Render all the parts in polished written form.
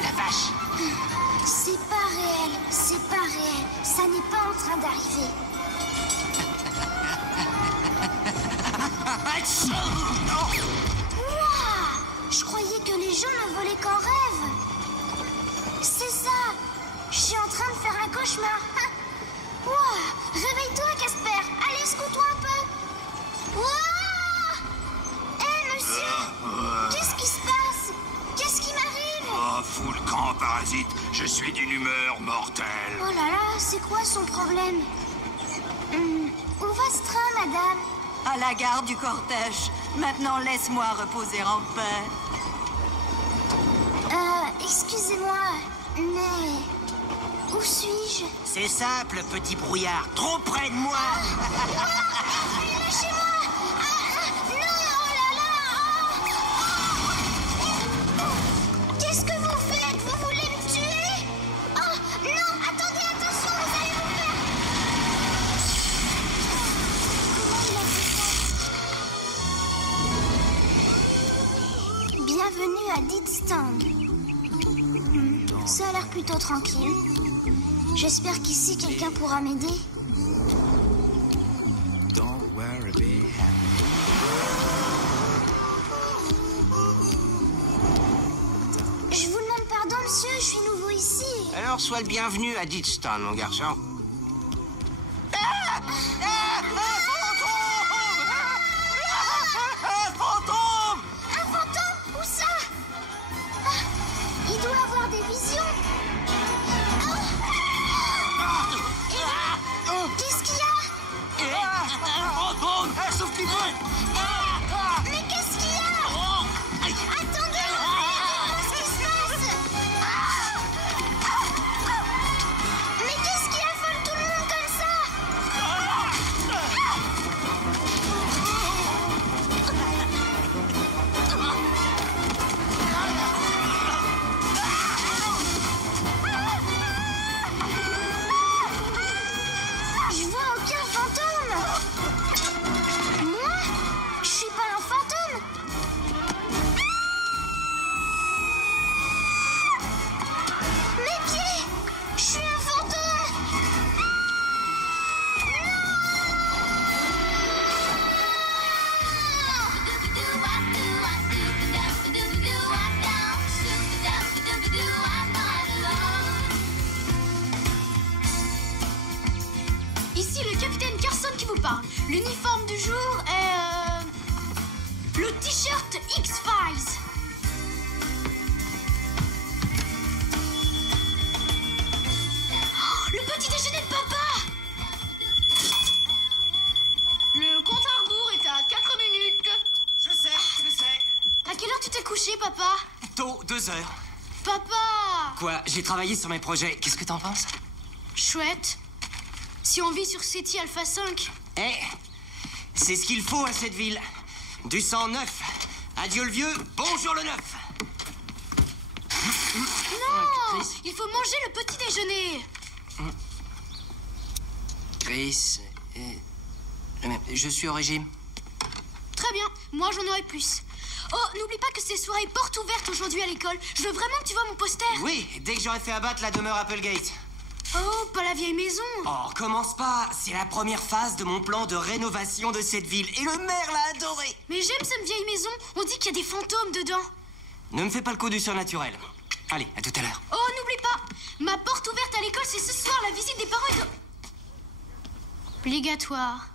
La vache! C'est pas réel, c'est pas réel. Ça n'est pas en train d'arriver. Ouah! Je croyais que les gens ne volaient qu'en rêve. C'est ça. Je suis en train de faire un cauchemar. Ouah! Réveille-toi, Casper. Allez, secoue-toi un peu. Ouah! Hé, monsieur! Qu'est-ce qui se passe? Qu'est-ce qui m'arrive? Oh, fous le camp, parasite. Je suis d'une humeur mortelle. Oh là là, c'est quoi son problème? Où va ce train, madame? À la gare du cortège. Maintenant, laisse-moi reposer en paix. Excusez-moi, mais... Où suis-je? C'est simple, petit brouillard. Trop près de moi. Lâchez-moi! Non, oh là là! Qu'est-ce que vous faites? Vous voulez me tuer? Oh, non! Attendez, attention, vous allez vous faire... Comment il a fait ça? Bienvenue à Deadstand. Ça a l'air plutôt tranquille. J'espère qu'ici, quelqu'un pourra m'aider. Don't worry, be happy. Je vous demande pardon, monsieur, je suis nouveau ici. Alors, sois le bienvenu à Deadstand, mon garçon. Fantôme! Un fantôme? Où ça? Ah, il doit avoir des visions. Qu'est-ce qu'il y a? Fantôme! Sauf qu'il veut! Mais qu'est-ce qu'il y a? Attendez! Qu'est-ce qui se passe? Mais qu'est-ce qui affole tout le monde comme ça? Je vois aucun fantôme. Moi? Je suis pas un fantôme. Mes pieds! Je suis un fantôme. Ici le capitaine Carson qui vous parle. L'uniforme du jour est... le t-shirt X-Files. Oh, le petit déjeuner de papa. Le compte à rebours est à 4 minutes. Je sais. À quelle heure tu t'es couché, papa? Tôt, 2 heures. Papa! Quoi? J'ai travaillé sur mes projets. Qu'est-ce que t'en penses? Chouette. Si on vit sur SETI Alpha 5. Eh, c'est ce qu'il faut à cette ville. Du sang neuf. Adieu le vieux, bonjour le neuf. Non! Il faut manger le petit déjeuner. Chris, je suis au régime. Très bien, moi j'en aurai plus. Oh, n'oublie pas que c'est soirée porte ouverte aujourd'hui à l'école. Je veux vraiment que tu vois mon poster. Oui, dès que j'aurai fait abattre la demeure Applegate. Oh, pas la vieille maison. Oh, commence pas. C'est la première phase de mon plan de rénovation de cette ville. Et le maire l'a adoré. Mais j'aime cette vieille maison. On dit qu'il y a des fantômes dedans. Ne me fais pas le coup du surnaturel. Allez, à tout à l'heure. Oh, n'oublie pas, ma porte ouverte à l'école, c'est ce Obligatoire.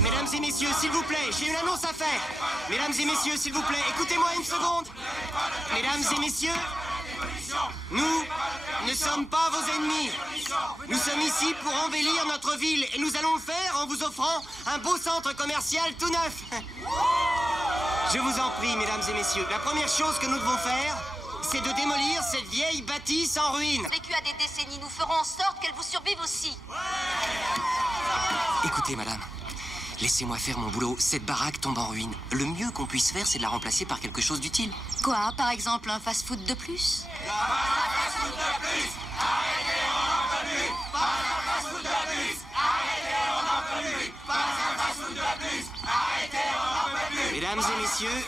Mesdames et messieurs, s'il vous plaît, j'ai une annonce à faire. Mesdames et messieurs, s'il vous plaît, écoutez-moi une seconde. Mesdames et messieurs, nous ne sommes pas vos ennemis. Nous sommes ici pour embellir notre ville et nous allons le faire en vous offrant un beau centre commercial tout neuf. Je vous en prie, mesdames et messieurs, la première chose que nous devons faire, c'est de démolir cette vieille bâtisse en ruine. Vécu à des décennies, nous ferons en sorte qu'elle vous survive aussi. Écoutez, madame, laissez-moi faire mon boulot. Cette baraque tombe en ruine. Le mieux qu'on puisse faire, c'est de la remplacer par quelque chose d'utile. Quoi, par exemple, un fast-food de plus? Mesdames et messieurs,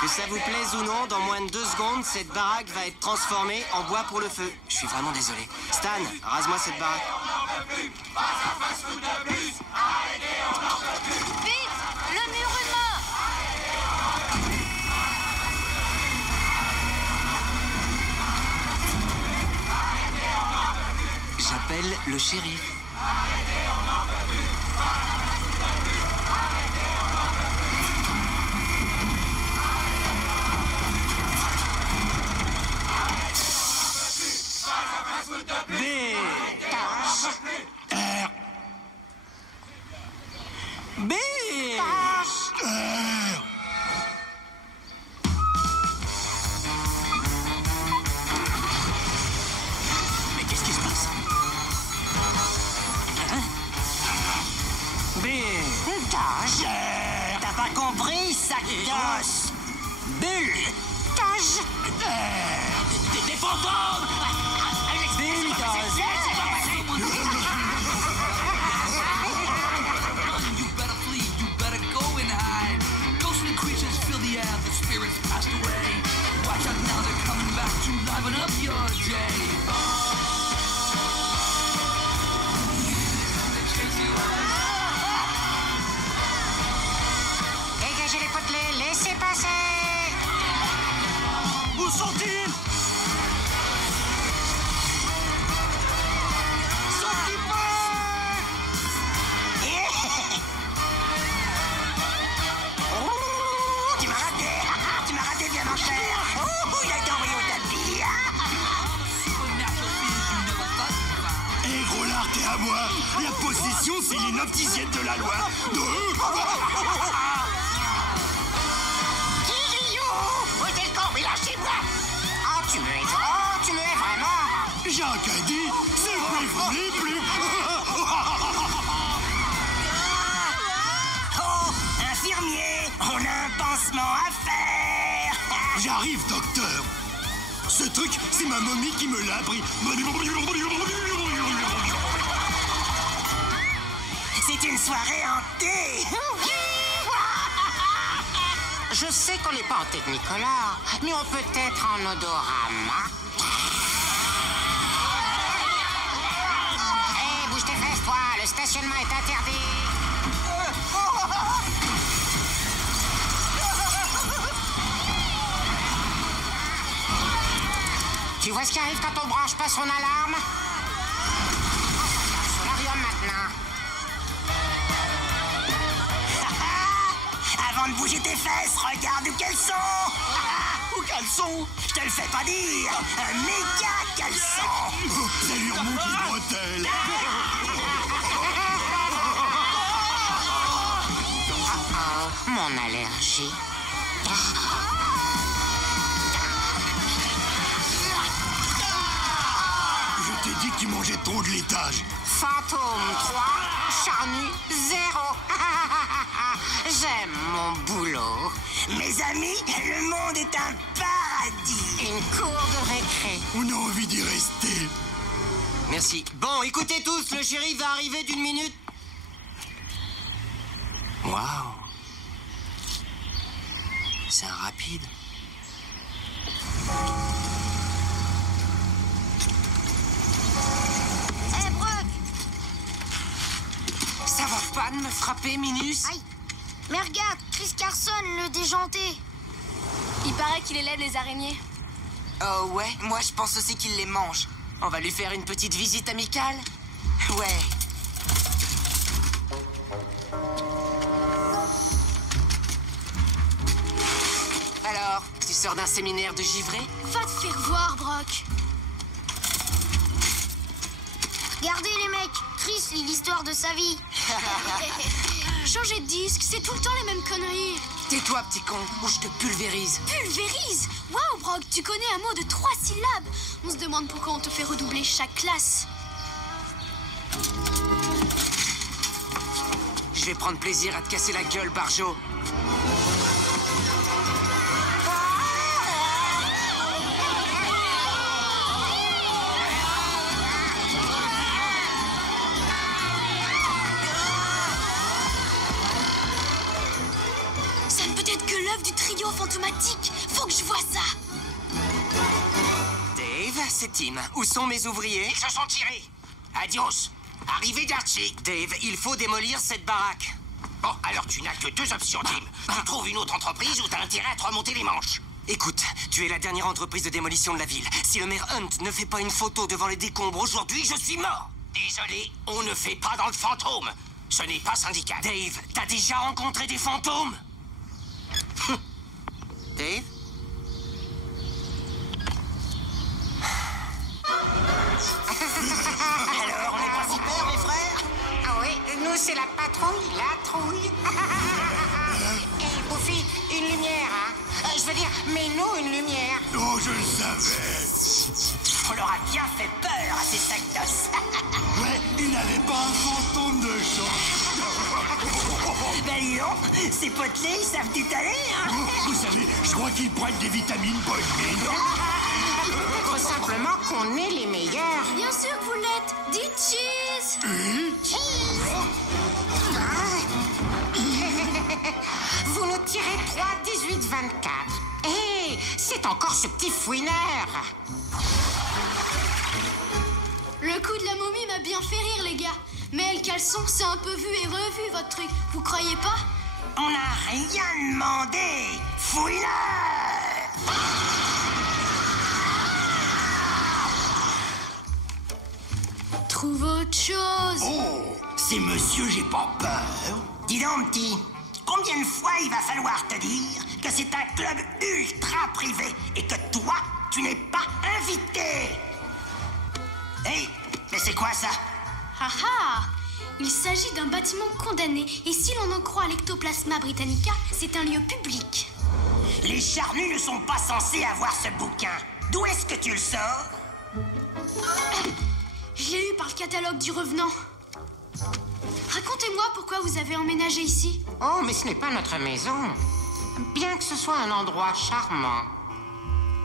que ça vous plaise ou non, dans moins de 2 secondes, cette baraque va être transformée en bois pour le feu. Je suis vraiment désolé. Stan, rase-moi cette baraque. Vite, le mur humain! J'appelle le shérif. B. Mais qu'est-ce qui se passe? Hein? B. T'as pas compris, sac d'os? Bulle. Des fantômes! Dégagez les potelets, laissez passer. Où sont-ils? Tu m'as raté bien mon cher. Il a été envoyé au tapis. Hé, Groslard, t'es à moi. La possession, c'est l'inopticienne de la loi. Où est le corps? Mais lâchez-moi. Oh, tu me hais vraiment. J'ai un caddie, c'est plus plus. Oh, infirmier, on a un pansement à faire. J'arrive, docteur. Ce truc, c'est ma momie qui me l'a appris. C'est une soirée hantée. Je sais qu'on n'est pas en Technicolor, mais on peut être en Odorama. stationnement est interdit. Tu vois ce qui arrive quand on branche pas son alarme? Solarium maintenant. Avant de bouger tes fesses, regarde où qu'elles sont. Où qu'elles sont? Je te le fais pas dire. Un méga caleçon. Oh, ça lui remonte les bretelles. Mon allergie. Je t'ai dit que tu mangeais trop de laitage. Fantôme 3, charnu 0. J'aime mon boulot. Mes amis, le monde est un paradis. Une cour de récré. On a envie d'y rester. Merci. Bon, écoutez tous, le shérif va arriver d'une minute. Waouh. C'est un rapide. Hé, Brooke! Ça va pas de me frapper, Minus? Aïe! Mais regarde, Chris Carson, le déjanté. Il paraît qu'il élève les araignées. Oh ouais, moi je pense aussi qu'il les mange. On va lui faire une petite visite amicale? Ouais. Alors, tu sors d'un séminaire de givré? Va te faire voir, Brock. Regardez les mecs, Chris lit l'histoire de sa vie. Changer de disque, c'est tout le temps les mêmes conneries. Tais-toi, petit con, ou je te pulvérise. Pulvérise! Waouh, Brock, tu connais un mot de 3 syllabes. On se demande pourquoi on te fait redoubler chaque classe. Je vais prendre plaisir à te casser la gueule, Barjo. Ça ne peut être que l'œuvre du trio fantomatique. Faut que je vois ça. Dave, c'est Tim. Où sont mes ouvriers? Ils se sont tirés. Adios. Arrivée d'Archie. Dave, il faut démolir cette baraque. Bon, alors tu n'as que deux options, Tim. Tu trouves une autre entreprise ou t'as intérêt à te remonter les manches. Écoute, tu es la dernière entreprise de démolition de la ville. Si le maire Hunt ne fait pas une photo devant les décombres aujourd'hui, je suis mort. Désolé, on ne fait pas dans le fantôme. Ce n'est pas syndical. Dave, t'as déjà rencontré des fantômes? Dave? Alors, on n'est pas super, mes frères? Ah oui, nous c'est la patrouille, la trouille. Et Buffy, une lumière, hein? Je veux dire, mets-nous une lumière. Oh, je le savais. On leur a bien fait peur à ces sacs d'os. Ouais, il n'avait pas un fantôme de chance. Ben dis donc, ces potelets, ils savent tout aller, hein? Vous savez, je crois qu'ils prennent des vitamines bonne mine. Peut-être simplement qu'on est les meilleurs. Bien sûr que vous l'êtes. Dites cheese. Vous nous tirez 3, 18, 24. Hé, c'est encore ce petit fouineur. Le coup de la momie m'a bien fait rire, les gars. Mais le caleçon, c'est un peu vu et revu, votre truc. Vous croyez pas? On n'a rien demandé, fouineur! Trouve autre chose. Oh, c'est monsieur, j'ai pas peur. Dis donc, petit, combien de fois il va falloir te dire que c'est un club ultra privé et que toi, tu n'es pas invité? Hey, mais c'est quoi ça? Ah ah! Il s'agit d'un bâtiment condamné et si l'on en croit l'Ectoplasma Britannica, c'est un lieu public. Les charnus ne sont pas censés avoir ce bouquin. D'où est-ce que tu le sors? Je l'ai eu par le catalogue du Revenant. Racontez-moi pourquoi vous avez emménagé ici. Oh, mais ce n'est pas notre maison. Bien que ce soit un endroit charmant.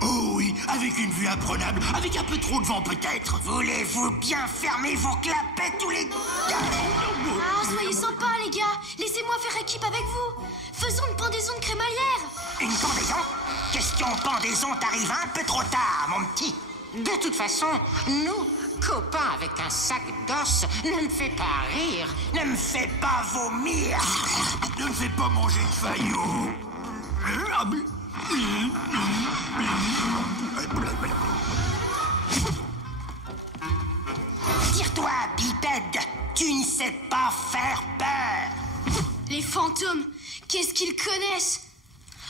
Oh oui, avec une vue imprenable, avec un peu trop de vent peut-être. Voulez-vous bien fermer vos clapettes tous les deux? Ah, soyez sympas, les gars. Laissez-moi faire équipe avec vous. Faisons une pendaison de crémaillère. Une pendaison? Question pendaison t'arrive un peu trop tard, mon petit. De toute façon, nous, copains avec un sac d'os, ne me fais pas rire. Ne me fais pas vomir. Ne me fais pas manger de faillot. Tire-toi, bipède. Tu ne sais pas faire peur. Les fantômes, qu'est-ce qu'ils connaissent?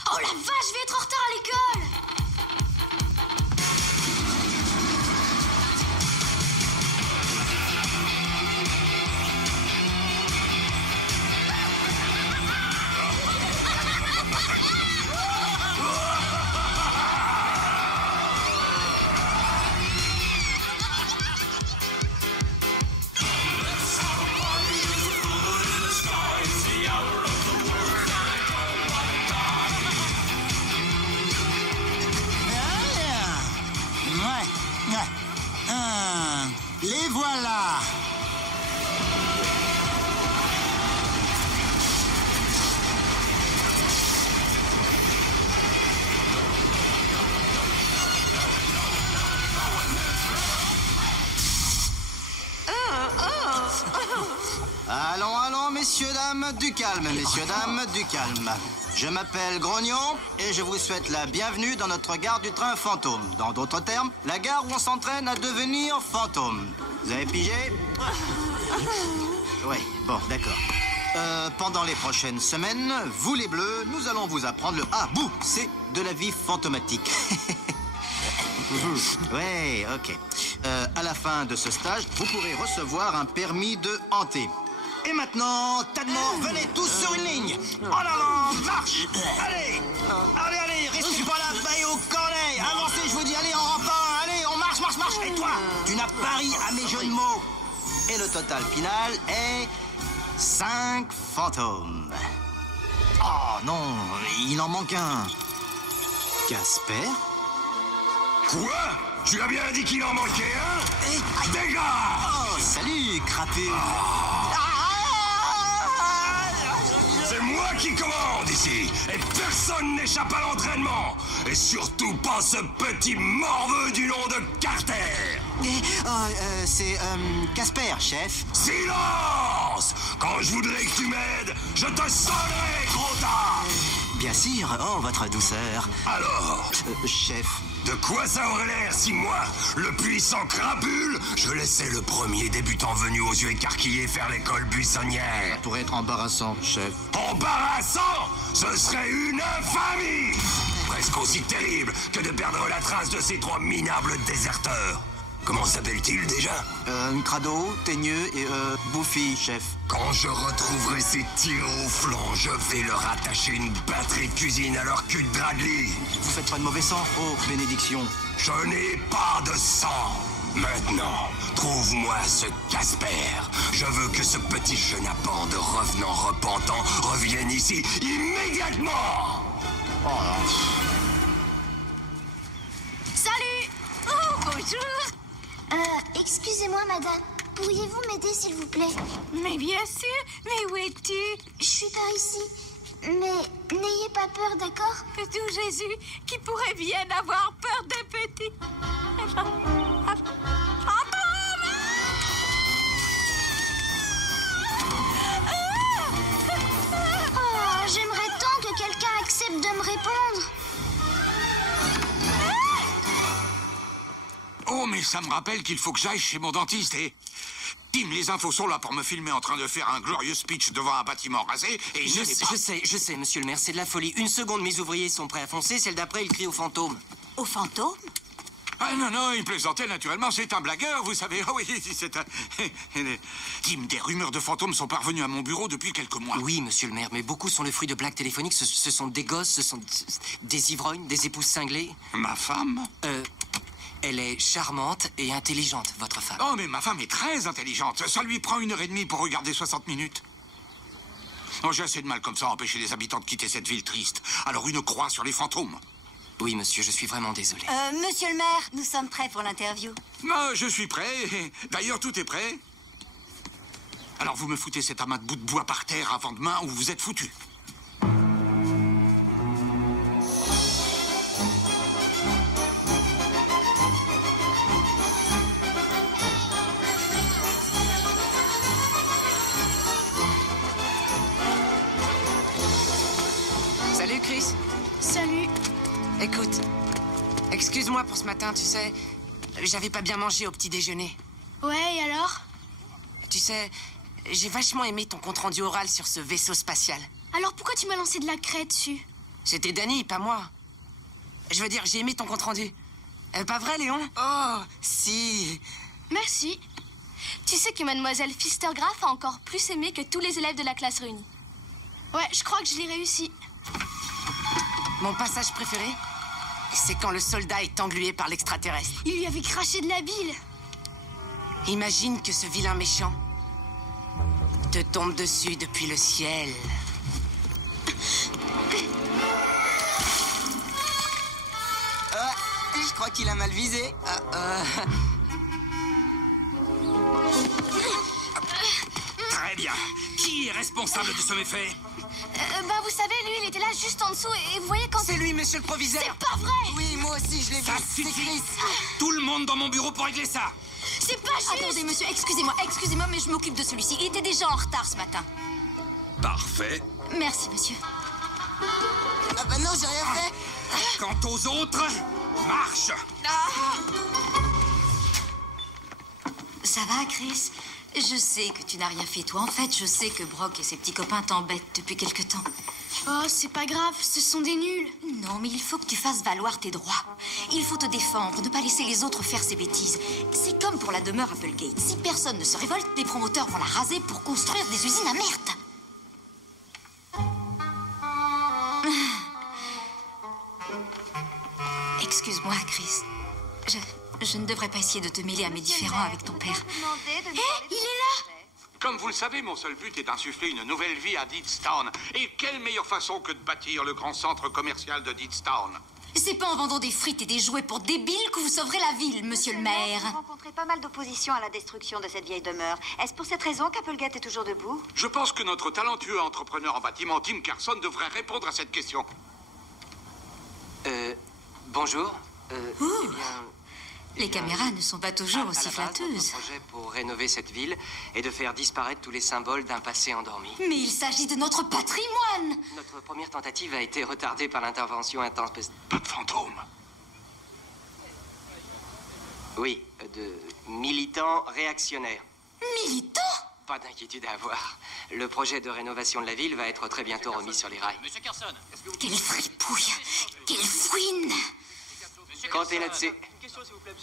Oh la vache, je vais être en retard à l'école! Les voilà. Allons, allons, messieurs, dames, du calme, messieurs, dames, du calme. Je m'appelle Grognon et je vous souhaite la bienvenue dans notre gare du train fantôme. Dans d'autres termes, la gare où on s'entraîne à devenir fantôme. Vous avez pigé? Oui, bon, d'accord. Pendant les prochaines semaines, vous les bleus, nous allons vous apprendre le A-B-C de la vie fantomatique. Ouais, ok. À la fin de ce stage, vous pourrez recevoir un permis de hanter. Et maintenant, tas de morts, venez tous sur une ligne. En avant, marche. Allez, allez, allez, restez pas là, baille au cornet. Avancez, je vous dis, allez, en rampant, allez, on marche, marche, marche. Et toi, tu n'as pas ri à mes jeux de mots. Et le total final est 5 fantômes. Oh non, il en manque un. Casper? Quoi? Tu as bien dit qu'il en manquait un? Dégage! Oh, salut, crapule. C'est moi qui commande ici, et personne n'échappe à l'entraînement. Et surtout pas ce petit morveux du nom de Carter. C'est Casper, chef. Silence! Quand je voudrais que tu m'aides, je te sonnerai, gros tas! Bien sûr, oh, votre douceur. Alors? Chef. De quoi ça aurait l'air si moi, le puissant crapule, je laissais le premier débutant venu aux yeux écarquillés faire l'école buissonnière? Ça pourrait être embarrassant, chef. Embarrassant? Ce serait une infamie! Presque aussi terrible que de perdre la trace de ces 3 minables déserteurs. Comment s'appelle-t-il déjà? Crado, Teigneux et Bouffi, chef. Quand je retrouverai ces tirs au flanc, je vais leur attacher une batterie de cuisine à leur cul de dragli. Vous faites pas de mauvais sang, oh, bénédiction. Je n'ai pas de sang. Maintenant, trouve-moi ce Casper. Je veux que ce petit chenapan de revenants repentants revienne ici immédiatement. Oh là. Salut! Oh, bonjour! Excusez-moi, madame. Pourriez-vous m'aider, s'il vous plaît? Mais bien sûr, mais où es-tu? Je suis par ici. Mais n'ayez pas peur, d'accord? Tout Jésus, qui pourrait bien avoir peur des petits. Oh, j'aimerais tant que quelqu'un accepte de me répondre. Oh, mais ça me rappelle qu'il faut que j'aille chez mon dentiste et... Tim, les infos sont là pour me filmer en train de faire un glorieux speech devant un bâtiment rasé et Je sais, monsieur le maire, c'est de la folie. Une seconde, mes ouvriers sont prêts à foncer, celle d'après, ils crient au fantôme. Au fantôme? Ah non, il plaisantait naturellement, c'est un blagueur, vous savez. Oh, oui, c'est un... Tim, des rumeurs de fantômes sont parvenues à mon bureau depuis quelques mois. Oui, monsieur le maire, mais beaucoup sont le fruit de blagues téléphoniques. Ce sont des gosses, ce sont des ivrognes, des épouses cinglées. Ma femme? Elle est charmante et intelligente, votre femme. Oh, mais ma femme est très intelligente. Ça lui prend 1h30 pour regarder 60 minutes. Oh, j'ai assez de mal comme ça à empêcher les habitants de quitter cette ville triste. Alors une croix sur les fantômes. Oui, monsieur, je suis vraiment désolé. Monsieur le maire, nous sommes prêts pour l'interview. Je suis prêt. D'ailleurs, tout est prêt. Alors vous me foutez cet amas de bouts de bois par terre avant demain ou vous êtes foutus. Excuse-moi pour ce matin, tu sais. J'avais pas bien mangé au petit déjeuner. Ouais, et alors? Tu sais, j'ai vachement aimé ton compte-rendu oral sur ce vaisseau spatial. Alors pourquoi tu m'as lancé de la craie dessus? C'était Danny, pas moi. Je veux dire, j'ai aimé ton compte-rendu. Pas vrai, Léon? Oh, si. Merci. Tu sais que mademoiselle Pfister-Graf a encore plus aimé que tous les élèves de la classe réunie. Ouais, je crois que je l'ai réussi. Mon passage préféré, c'est quand le soldat est englué par l'extraterrestre. Il lui avait craché de la bile. Imagine que ce vilain méchant te tombe dessus depuis le ciel. Je crois qu'il a mal visé. Très bien. Qui est responsable de ce méfait? Bah vous savez, lui, il était là juste en dessous et vous voyez quand... C'est lui, monsieur le proviseur. C'est pas vrai. Oui, moi aussi, je l'ai vu. Ça suffit. Tout le monde dans mon bureau pour régler ça. C'est pas juste. Attendez, monsieur, excusez-moi, mais je m'occupe de celui-ci. Il était déjà en retard ce matin. Parfait. Merci, monsieur. Ah bah non, j'ai rien fait. Quant aux autres, marche. Ça va, Chris? Je sais que tu n'as rien fait, toi. En fait, je sais que Brock et ses petits copains t'embêtent depuis quelque temps. Oh, c'est pas grave, ce sont des nuls. Non, mais il faut que tu fasses valoir tes droits. Il faut te défendre, ne pas laisser les autres faire ces bêtises. C'est comme pour la demeure Applegate. Si personne ne se révolte, les promoteurs vont la raser pour construire des usines à merde. Excuse-moi, Chris. Je ne devrais pas essayer de te mêler à mes différends avec ton père. Hé, il est là! Comme vous le savez, mon seul but est d'insuffler une nouvelle vie à Deedstown. Et quelle meilleure façon que de bâtir le grand centre commercial de Deedstown? C'est pas en vendant des frites et des jouets pour débiles que vous sauverez la ville, monsieur le maire. Vous rencontrez pas mal d'opposition à la destruction de cette vieille demeure. Est-ce pour cette raison qu'Applegate est toujours debout? Je pense que notre talentueux entrepreneur en bâtiment, Tim Carson, devrait répondre à cette question. Bonjour. Eh bien, les caméras ne sont pas toujours aussi flatteuses. Notre projet pour rénover cette ville est de faire disparaître tous les symboles d'un passé endormi. Mais il s'agit de notre patrimoine. Notre première tentative a été retardée par l'intervention intense... Pas de fantômes. Oui, de militants réactionnaires. Militants? Pas d'inquiétude à avoir. Le projet de rénovation de la ville va être très bientôt remis sur les rails. Monsieur Carson, est-ce que vous... Quelle fripouille! Quelle fouine! Comptez là-dessus.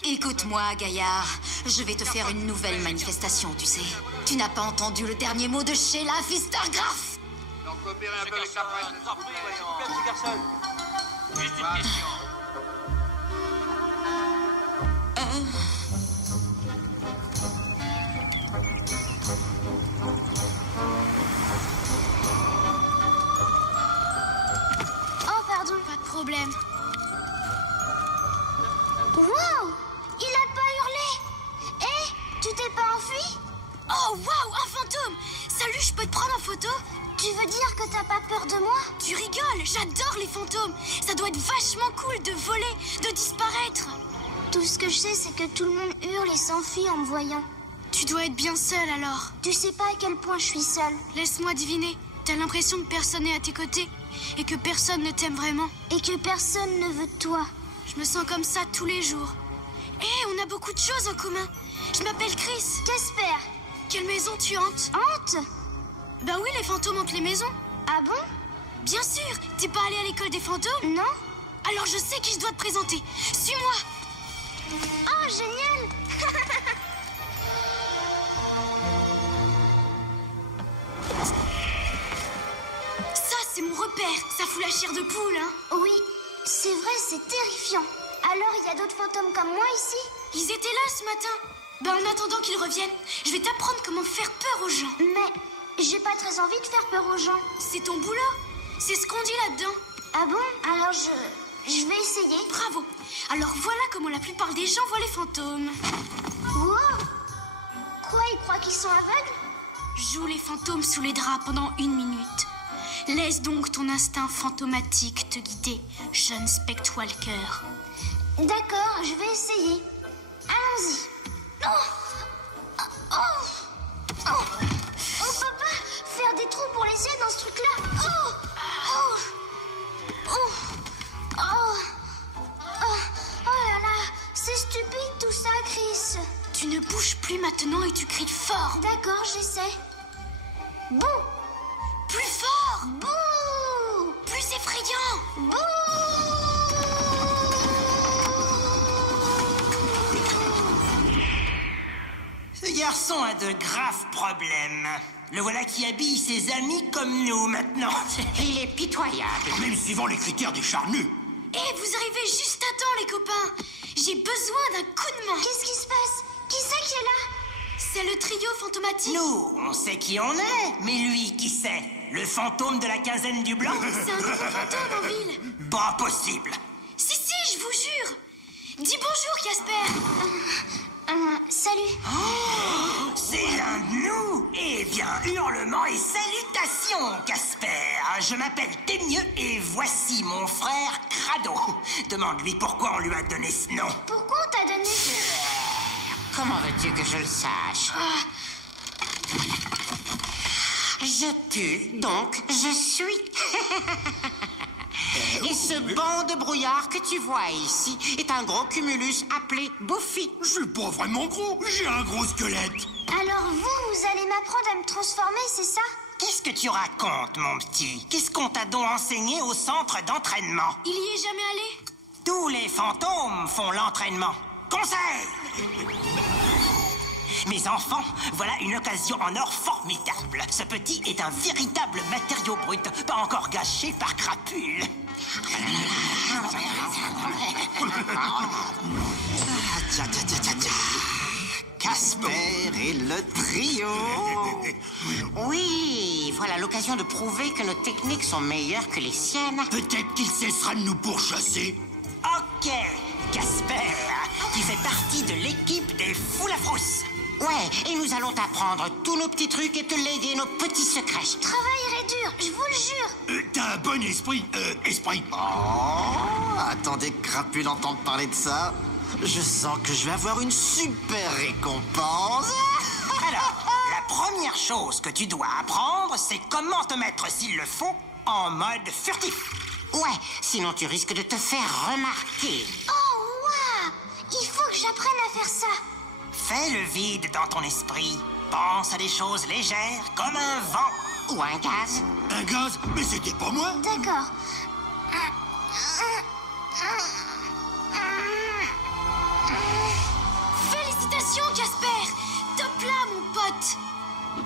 Écoute-moi, gaillard. Je vais te faire une nouvelle manifestation, tu sais. Tu n'as pas entendu le dernier mot de Sheila Pfister-Graf? Donc, coopérez un peu avec la presse. Monsieur Carson. Juste une question. Oh, pardon. Pas de problème. Wow! Il a pas hurlé! Hé, tu t'es pas enfui? Oh, waouh, un fantôme! Salut, je peux te prendre en photo? Tu veux dire que t'as pas peur de moi? Tu rigoles, j'adore les fantômes. Ça doit être vachement cool de voler, de disparaître. Tout ce que je sais, c'est que tout le monde hurle et s'enfuit en me voyant. Tu dois être bien seule alors. Tu sais pas à quel point je suis seule. Laisse-moi deviner. T'as l'impression que personne n'est à tes côtés et que personne ne t'aime vraiment. Et que personne ne veut de toi. Je me sens comme ça tous les jours. Hé, on a beaucoup de choses en commun. Je m'appelle Chris. Casper. Quelle maison tu hantes? Hante? Bah oui, les fantômes hantent les maisons. Ah bon? Bien sûr. T'es pas allé à l'école des fantômes? Non. Alors je sais qui je dois te présenter. Suis-moi. Oh, génial. Ça, c'est mon repère. Ça fout la chair de poule, hein? Oui, c'est vrai, c'est terrifiant. Alors, il y a d'autres fantômes comme moi ici? Ils étaient là ce matin. Ben, en attendant qu'ils reviennent, je vais t'apprendre comment faire peur aux gens. Mais j'ai pas très envie de faire peur aux gens. C'est ton boulot. C'est ce qu'on dit là-dedans. Ah bon? Alors je vais essayer. Bravo. Alors voilà comment la plupart des gens voient les fantômes. Wow! Quoi, ils croient qu'ils sont aveugles? Joue les fantômes sous les draps pendant 1 minute. Laisse donc ton instinct fantomatique te guider, jeune Spectwalker. D'accord, je vais essayer. Allons-y. Oh! Oh! Oh! On peut pas faire des trous pour les yeux dans ce truc-là. Oh! Oh! Oh! Oh! Oh! Oh ne bouges plus maintenant et tu cries fort. D'accord, j'essaie. Bouh! Plus fort! Bouh! Plus effrayant! Bouh! Ce garçon a de graves problèmes. Le voilà qui habille ses amis comme nous maintenant. Il est pitoyable. Même suivant les critères des charnus. Eh, vous arrivez juste à temps, les copains. J'ai besoin d'un coup de main. Qu'est-ce qui se passe? Qui c'est qui est là? C'est le trio fantomatique. Nous, on sait qui on est, mais lui, qui c'est? Le fantôme de la quinzaine du blanc? C'est un nouveau fantôme en ville. Pas possible. Si, je vous jure. Dis bonjour, Casper. Salut. Oh, c'est l'un de nous. Eh bien, hurlements et salutations, Casper. Je m'appelle Témieux et voici mon frère Crado. Demande-lui pourquoi on lui a donné ce nom. Pourquoi on t'a donné ce... Comment veux-tu que je le sache? Je tue, donc je suis. Et ce banc de brouillard que tu vois ici est un gros cumulus appelé Buffy. Je suis pas vraiment gros, j'ai un gros squelette. Alors vous allez m'apprendre à me transformer, c'est ça? Qu'est-ce que tu racontes, mon petit? Qu'est-ce qu'on t'a donc enseigné au centre d'entraînement? Il y est jamais allé? Tous les fantômes font l'entraînement. Conseil! Mes enfants, voilà une occasion en or formidable. Ce petit est un véritable matériau brut, pas encore gâché par crapule. Casper et le trio. Oui, voilà l'occasion de prouver que nos techniques sont meilleures que les siennes. Peut-être qu'il cessera de nous pourchasser. Ok, Casper, tu fais partie de l'équipe des foules à frousse. Ouais, et nous allons t'apprendre tous nos petits trucs et te léguer nos petits secrets. Je travaillerai dur, je vous le jure. T'as un bon esprit, esprit. Oh, attendez que Crapule entende parler de ça. Je sens que je vais avoir une super récompense. Alors, la première chose que tu dois apprendre, c'est comment te mettre, s'il le faut, en mode furtif. Ouais, sinon tu risques de te faire remarquer. Oh, waouh! Il faut que j'apprenne à faire ça. Fais le vide dans ton esprit. Pense à des choses légères, comme un vent. Ou un gaz. Un gaz? Mais c'était pas moi. D'accord. Félicitations, Casper. Top là, mon pote.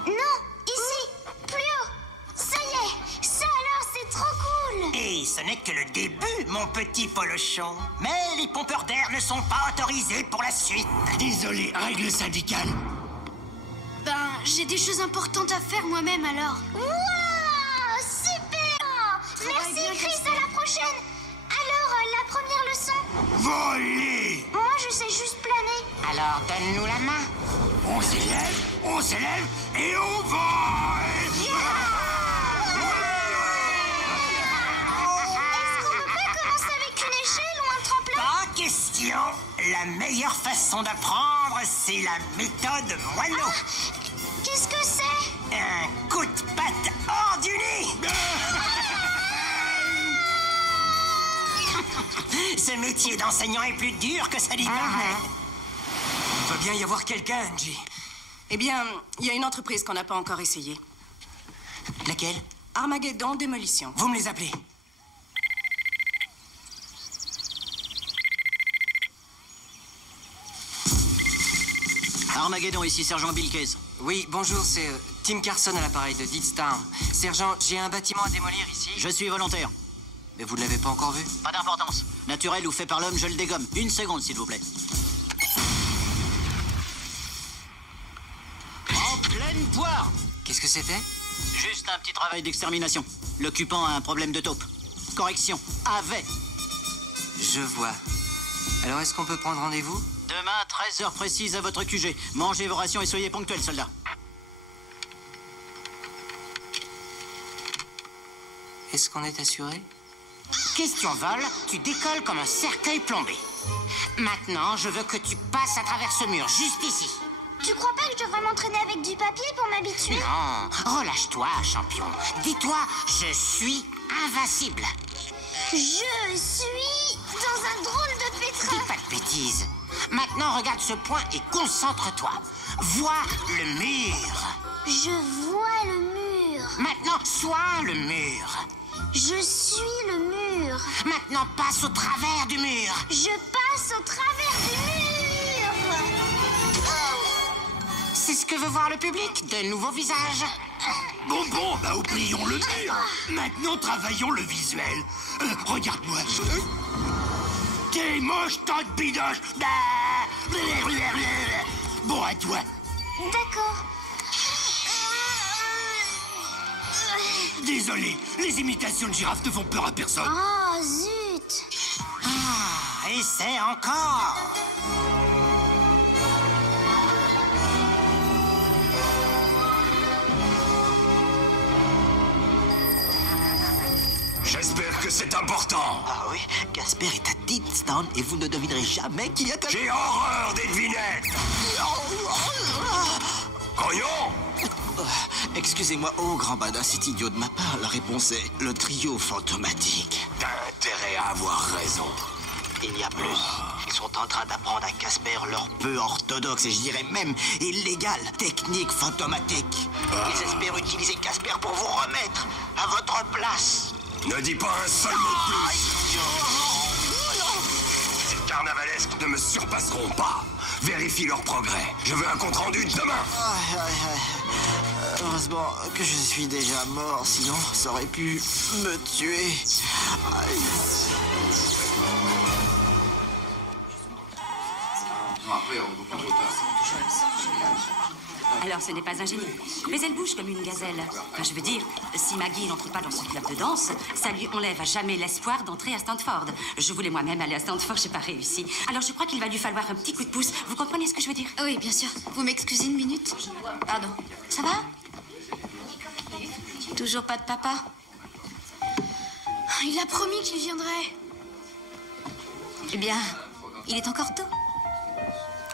Non, ici, plus haut. Ça y est, ça alors, c'est trop cool. Et ce n'est que le début, mon petit polochon. Mais les pompeurs d'air ne sont pas autorisés pour la suite. Désolé, règle syndicale. Ben, j'ai des choses importantes à faire moi-même alors. Waouh, super. Merci, bien, Chris, Casper. à la prochaine. Alors, la première leçon? Voler! Moi, je sais juste planer. Alors donne-nous la main. On s'élève et on vole! Est-ce qu'on peut pas commencer avec une échelle ou un tremplin? Pas question. La meilleure façon d'apprendre, c'est la méthode moineau. Qu'est-ce que c'est? Un coup de patte hors du nid. Ce métier d'enseignant est plus dur que ça n'y paraît. Il doit bien y avoir quelqu'un, Angie. Eh bien, il y a une entreprise qu'on n'a pas encore essayée. Laquelle? Armageddon Démolition. Vous me les appelez. Armageddon, ici Sergent Bill Case. Oui, bonjour, c'est Tim Carson à l'appareil de Deadstorm. Sergent, j'ai un bâtiment à démolir ici. Je suis volontaire. Mais vous ne l'avez pas encore vu? Pas d'importance. Naturel ou fait par l'homme, je le dégomme. Une seconde, s'il vous plaît. En pleine poire! Qu'est-ce que c'était? Juste un petit travail d'extermination. L'occupant a un problème de taupe. Correction, avait. Je vois. Alors, est-ce qu'on peut prendre rendez-vous? Demain, 13h précises à votre QG. Mangez vos rations et soyez ponctuels, soldats. Est-ce qu'on est assuré? Question vol, tu décolles comme un cercueil plombé. Maintenant, je veux que tu passes à travers ce mur, juste ici. Tu crois pas que je devrais m'entraîner avec du papier pour m'habituer? Non, relâche-toi, champion. Dis-toi, je suis invincible. Je suis dans un drôle de pétrin. Dis pas de bêtises. Maintenant, regarde ce point et concentre-toi. Vois le mur. Je vois le mur. Maintenant, sois le mur. Je suis le mur. Maintenant, passe au travers du mur. Je passe au travers du mur. C'est ce que veut voir le public, de nouveaux visages. Bon, bah oublions le mur. Maintenant, travaillons le visuel. Regarde-moi. T'es moche, tant de bidoche. Bon, à toi. D'accord. Désolé, les imitations de girafes ne font peur à personne. Oh, zut. Ah, essaie encore. J'espère que c'est important. Ah oui, Casper est à Deepstown et vous ne devinerez jamais qui a... J'ai horreur des devinettes. Cognon. Excusez-moi, oh grand badin, c'est idiot de ma part. La réponse est le trio fantomatique. T'as intérêt à avoir raison. Il y a plus. Ils sont en train d'apprendre à Casper leur peu orthodoxe et je dirais même illégale technique fantomatique. Ils espèrent utiliser Casper pour vous remettre à votre place. Ne dis pas un seul mot de plus. Ces carnavalesques ne me surpasseront pas. Vérifie leur progrès. Je veux un compte-rendu demain. Heureusement que je suis déjà mort, sinon ça aurait pu me tuer. Alors ce n'est pas un génie, mais elle bouge comme une gazelle. Enfin, je veux dire, si Maggie n'entre pas dans ce club de danse, ça lui enlève à jamais l'espoir d'entrer à Stanford. Je voulais moi-même aller à Stanford, j'ai pas réussi. Alors je crois qu'il va lui falloir un petit coup de pouce. Vous comprenez ce que je veux dire? Oui, bien sûr. Vous m'excusez une minute? Pardon. Ça va? Toujours pas de papa? Il a promis qu'il viendrait. Eh bien, il est encore tôt.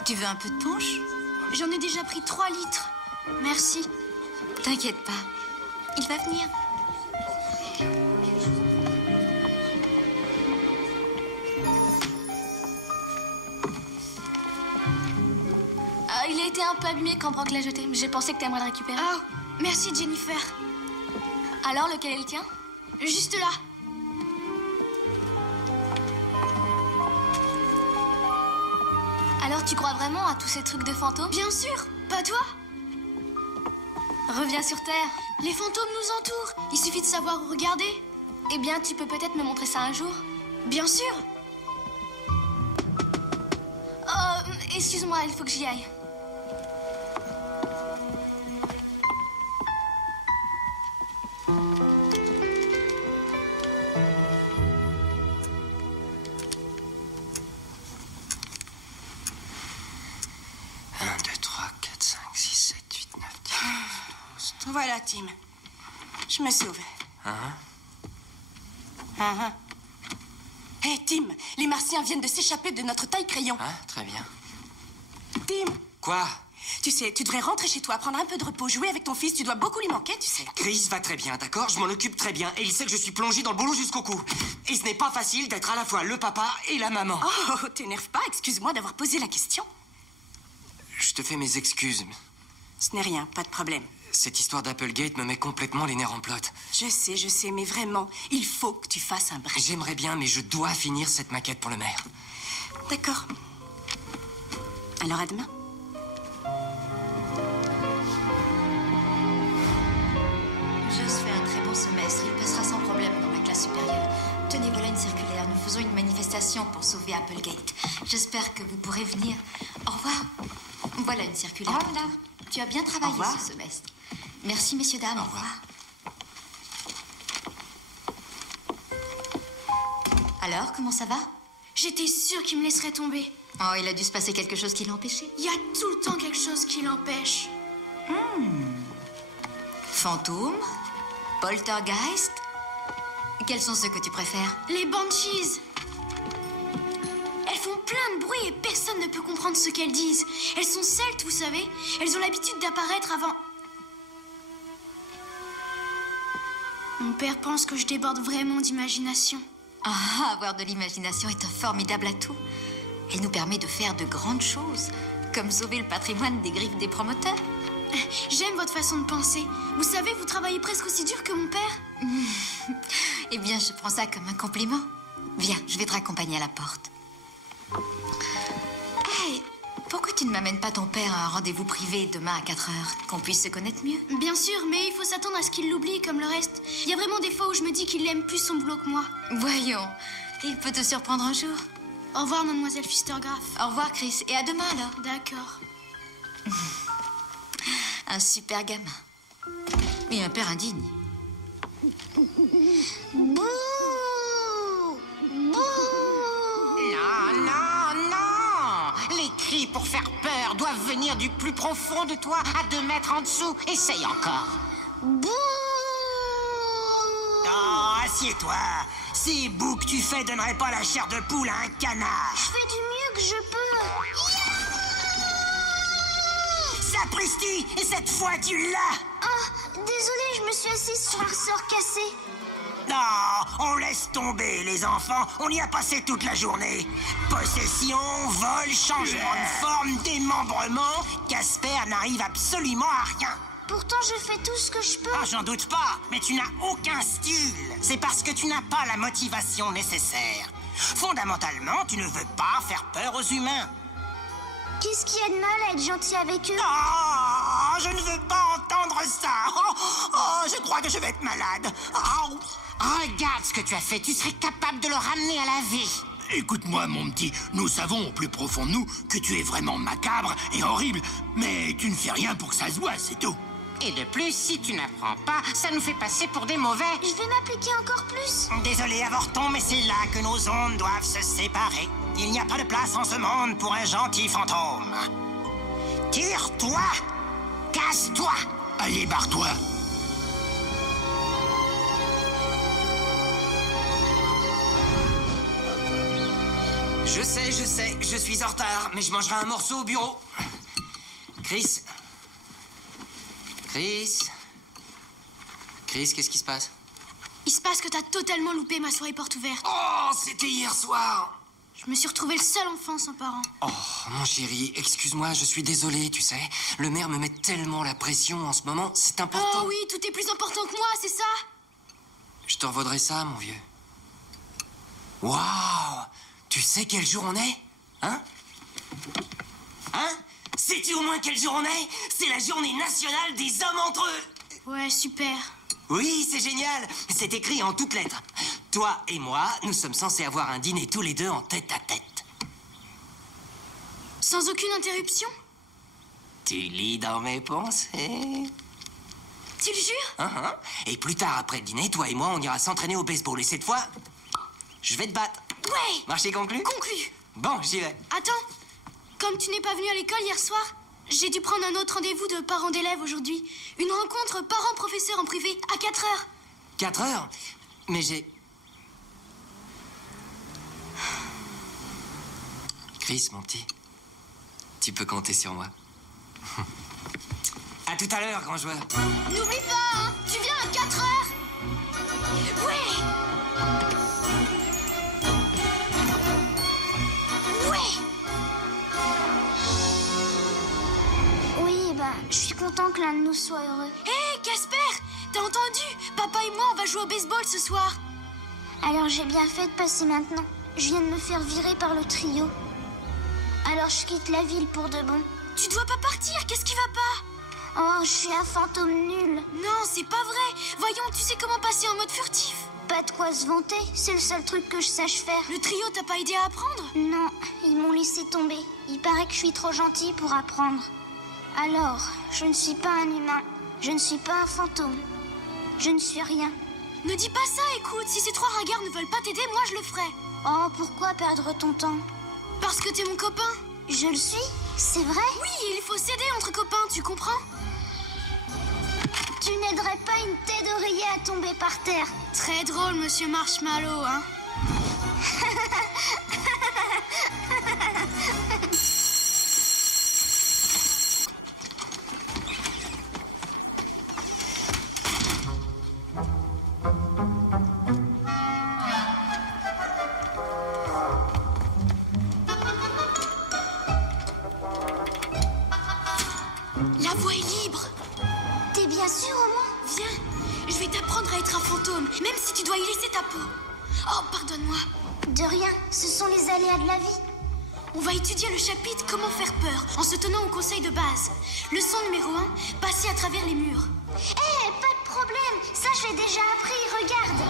Tu veux un peu de punch? J'en ai déjà pris 3 litres. Merci. T'inquiète pas, il va venir. Il a été un peu abîmé quand Brock l'a jeté. J'ai pensé que t'aimerais le récupérer. Oh, merci Jennifer. Alors, lequel est le tien? Juste là. Alors, tu crois vraiment à tous ces trucs de fantômes? Bien sûr, pas toi. Reviens sur Terre. Les fantômes nous entourent. Il suffit de savoir où regarder. Eh bien, tu peux peut-être me montrer ça un jour? Bien sûr. Oh, excuse-moi, il faut que j'y aille. Voilà, Tim. Je me sauve. Hé, Tim, les Martiens viennent de s'échapper de notre taille-crayon. Ah, très bien. Tim! Quoi? Tu sais, tu devrais rentrer chez toi, prendre un peu de repos, jouer avec ton fils. Tu dois beaucoup lui manquer, tu sais. Chris va très bien, d'accord? Je m'en occupe très bien. Et il sait que je suis plongé dans le boulot jusqu'au cou. Et ce n'est pas facile d'être à la fois le papa et la maman. Oh, t'énerve pas. Excuse-moi d'avoir posé la question. Je te fais mes excuses. Ce n'est rien, pas de problème. Cette histoire d'Applegate me met complètement les nerfs en plot. Je sais, mais vraiment, il faut que tu fasses un break. J'aimerais bien, mais je dois finir cette maquette pour le maire. D'accord. Alors à demain. Joss fait un très bon semestre. Il passera sans problème dans la classe supérieure. Tenez, voilà une circulaire. Nous faisons une manifestation pour sauver Applegate. J'espère que vous pourrez venir. Au revoir. Voilà une circulaire. Oh là, tu as bien travaillé ce semestre. Merci, messieurs, dames. Au revoir. Alors, comment ça va? J'étais sûre qu'il me laisserait tomber. Oh, il a dû se passer quelque chose qui l'a empêché. Il y a tout le temps quelque chose qui l'empêche. Fantôme? Poltergeist? Quels sont ceux que tu préfères? Les Banshees. Elles font plein de bruit et personne ne peut comprendre ce qu'elles disent. Elles sont celtes, vous savez. Elles ont l'habitude d'apparaître avant... Mon père pense que je déborde vraiment d'imagination. Ah, avoir de l'imagination est un formidable atout. Elle nous permet de faire de grandes choses, comme sauver le patrimoine des griffes des promoteurs. J'aime votre façon de penser. Vous savez, vous travaillez presque aussi dur que mon père. Eh bien, je prends ça comme un compliment. Viens, je vais te raccompagner à la porte. Hey, pourquoi tu ne m'amènes pas ton père à un rendez-vous privé demain à 4 heures, qu'on puisse se connaître mieux? Bien sûr, mais il faut s'attendre à ce qu'il l'oublie comme le reste. Il y a vraiment des fois où je me dis qu'il aime plus son boulot que moi. Voyons, il peut te surprendre un jour. Au revoir, mademoiselle Pfistergraff. Au revoir, Chris, et à demain alors. D'accord. Un super gamin. Et un père indigne. Bouh! Bouh! Non, non, non! Les cris pour faire peur doivent venir du plus profond de toi, à 2 mètres en dessous. Essaye encore. Bouh! Oh, assieds-toi. Ces bouts que tu fais donneraient pas la chair de poule à un canard. Je fais du mieux que je peux. Sapristi! Et cette fois, tu l'as! Oh, désolée, je me suis assise sur un ressort cassé. Non, on laisse tomber, les enfants. On y a passé toute la journée. Possession, vol, changement de forme, démembrement. Casper n'arrive absolument à rien. Pourtant, je fais tout ce que je peux. Ah, j'en doute pas, mais tu n'as aucun style. C'est parce que tu n'as pas la motivation nécessaire. Fondamentalement, tu ne veux pas faire peur aux humains. Qu'est-ce qu'il y a de mal à être gentil avec eux? Oh, je ne veux pas entendre ça. Oh, je crois que je vais être malade. Oh. Regarde ce que tu as fait. Tu serais capable de le ramener à la vie. Écoute-moi, mon petit, nous savons au plus profond de nous que tu es vraiment macabre et horrible, mais tu ne fais rien pour que ça se voie, c'est tout. Et de plus, si tu n'apprends pas, ça nous fait passer pour des mauvais. Je vais m'appliquer encore plus. Désolé, avorton, mais c'est là que nos ondes doivent se séparer. Il n'y a pas de place en ce monde pour un gentil fantôme. Tire-toi! Casse-toi! Allez, barre-toi! Je sais, je suis en retard, mais je mangerai un morceau au bureau. Chris, qu'est-ce qui se passe? Il se passe que t'as totalement loupé ma soirée porte ouverte. Oh, c'était hier soir. Je me suis retrouvée le seul enfant sans parents. Oh, mon chéri, excuse-moi, je suis désolé, tu sais. Le maire me met tellement la pression en ce moment, c'est important. Oh oui, tout est plus important que moi, c'est ça? Je te revaudrai ça, mon vieux. Waouh! Tu sais quel jour on est? Hein? Sais-tu au moins quel jour on est? C'est la journée nationale des hommes entre eux! Ouais, super. Oui, c'est génial. C'est écrit en toutes lettres. Toi et moi, nous sommes censés avoir un dîner tous les deux en tête à tête. Sans aucune interruption? Tu lis dans mes pensées. Tu le jures? Et plus tard, après le dîner, toi et moi, on ira s'entraîner au baseball. Et cette fois, je vais te battre. Ouais! Marché conclu? Conclu. Bon, j'y vais. Attends, comme tu n'es pas venu à l'école hier soir, j'ai dû prendre un autre rendez-vous de parents d'élèves aujourd'hui. Une rencontre parents-professeurs en privé à 4 heures. 4 heures? Mais j'ai... Chris, mon petit, tu peux compter sur moi. À tout à l'heure, grand joueur. N'oublie pas, hein, tu viens à 4 heures. Ouais! Oui, bah, je suis content que l'un de nous soit heureux. Hé, Casper, t'as entendu? Papa et moi, on va jouer au baseball ce soir. Alors j'ai bien fait de passer maintenant. Je viens de me faire virer par le trio. Alors je quitte la ville pour de bon. Tu dois pas partir, qu'est-ce qui va pas? Oh, je suis un fantôme nul. Non, c'est pas vrai. Voyons, tu sais comment passer en mode furtif? Pas de quoi se vanter, c'est le seul truc que je sache faire. Le trio t'a pas aidé à apprendre? Non, ils m'ont laissé tomber. Il paraît que je suis trop gentille pour apprendre. Alors, je ne suis pas un humain. Je ne suis pas un fantôme. Je ne suis rien. Ne dis pas ça, écoute. Si ces 3 ringards ne veulent pas t'aider, moi je le ferai. Oh, pourquoi perdre ton temps? Parce que t'es mon copain. Je le suis? C'est vrai? Oui, il faut s'aider entre copains, tu comprends? Tu n'aiderais pas une tête d'oreiller à tomber par terre. Très drôle, monsieur Marshmallow, hein? La voie est libre. T'es bien sûr, au moins? Viens, je vais t'apprendre à être un fantôme, même si tu dois y laisser ta peau. Oh, pardonne-moi. De rien, ce sont les aléas de la vie. On va étudier le chapitre Comment faire peur, en se tenant au conseil de base. Leçon numéro 1, passer à travers les murs. Hé, pas de problème, ça je l'ai déjà appris, regarde.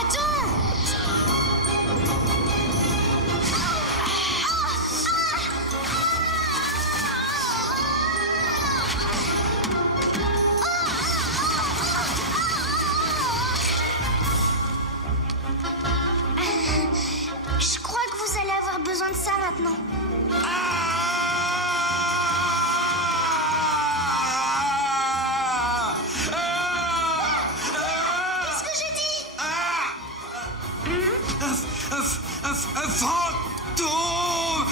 Attends! Je crois que vous allez avoir besoin de ça maintenant. Qu'est-ce que j'ai dit? Un fantôme!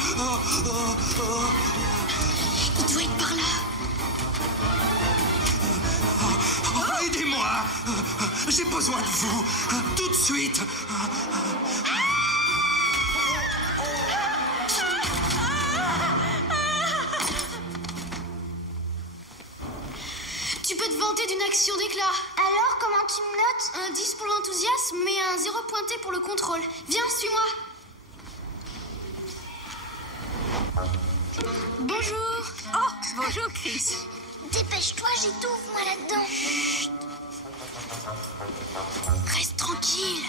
Il doit être par là. Aidez-moi! J'ai besoin de vous! Tout de suite! Tu peux te vanter d'une action d'éclat. Alors, comment tu me notes? Un 10 pour l'enthousiasme, mais un 0 pointé pour le contrôle. Viens, suis-moi. Bonjour. Oh, bonjour, Chris. Dépêche-toi, j'étouffe, moi, là-dedans. Chut. Reste tranquille.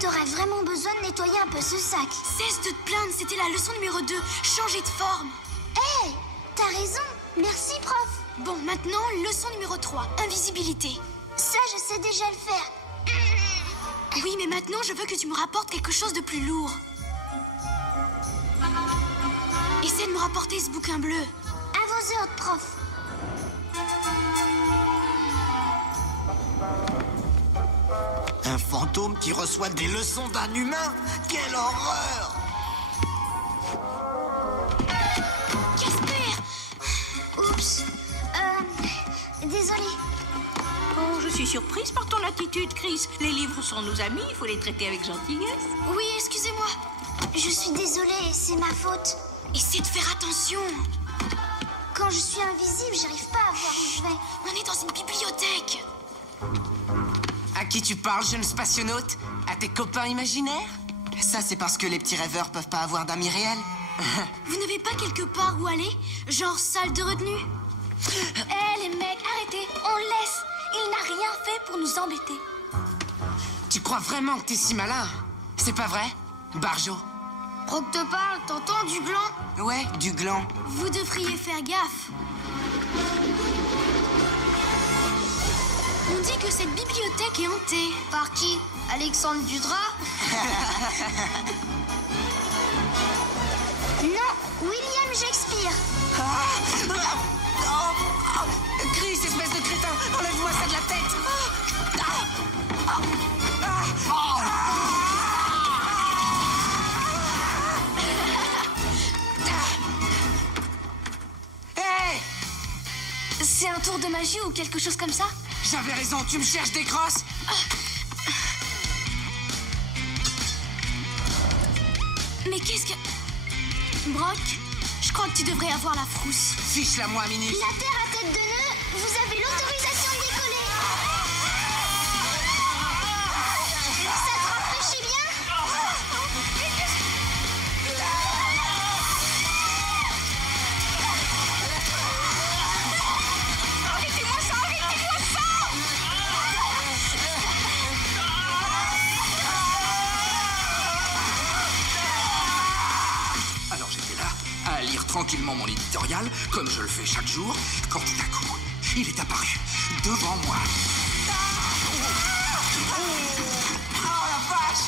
T'aurais vraiment besoin de nettoyer un peu ce sac. Cesse de te plaindre, c'était la leçon numéro 2. Changer de forme. Hé, t'as raison. Merci, prof. Bon, maintenant, leçon numéro 3. Invisibilité. Ça, je sais déjà le faire. Oui, mais maintenant, je veux que tu me rapportes quelque chose de plus lourd. Essaie de me rapporter ce bouquin bleu. À vos ordres, prof. Un fantôme qui reçoit des leçons d'un humain? Quelle horreur! Casper! Oups. Désolée. Oh, je suis surprise par ton attitude, Chris. Les livres sont nos amis, il faut les traiter avec gentillesse. Oui, excusez-moi. Je suis désolée, c'est ma faute. Essaie de faire attention. Quand je suis invisible, j'arrive pas à voir où je vais. On est dans une bibliothèque. À qui tu parles, jeune spationaute? À tes copains imaginaires? Ça, c'est parce que les petits rêveurs peuvent pas avoir d'amis réels. Vous n'avez pas quelque part où aller? Genre salle de retenue? Hé, les mecs, arrêtez. On le laisse. Il n'a rien fait pour nous embêter. Tu crois vraiment que t'es si malin? C'est pas vrai, Barjo? Rock te parle, t'entends du gland? Ouais, du gland. Vous devriez faire gaffe. On dit que cette bibliothèque est hantée. Par qui? Alexandre Dudras? Non, William Shakespeare. Chris, espèce de crétin, enlève-moi ça de la tête. Hey! C'est un tour de magie ou quelque chose comme ça? J'avais raison, tu me cherches des crosses? Mais qu'est-ce que... Brock, je crois que tu devrais avoir la frousse. Fiche-la moi, Minnie. La Terre à tête de nœud, vous avez l'autorisation de décoller. Ça te rafraîchit bien? Arrêtez-moi ça, arrêtez-moi ça! Alors j'étais là, à lire tranquillement mon éditorial, comme je le fais chaque jour, quand tout à coup, il est apparu devant moi. Oh la vache!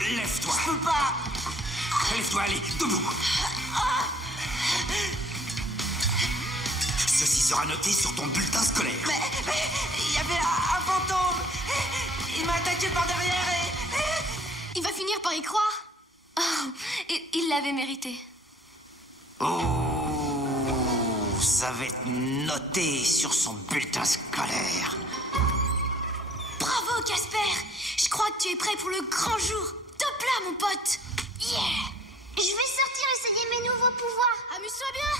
Lève-toi. Je peux pas. Lève-toi, allez, debout. Ceci sera noté sur ton bulletin scolaire. Mais il y avait un fantôme. Il m'a attaqué par derrière et... Il va finir par y croire. Oh, il l'avait mérité. Oh, Ça va être noté sur son bulletin scolaire. Bravo, Casper! Je crois que tu es prêt pour le grand jour. Top là, mon pote! Yeah! Je vais sortir essayer mes nouveaux pouvoirs. Amuse-toi bien!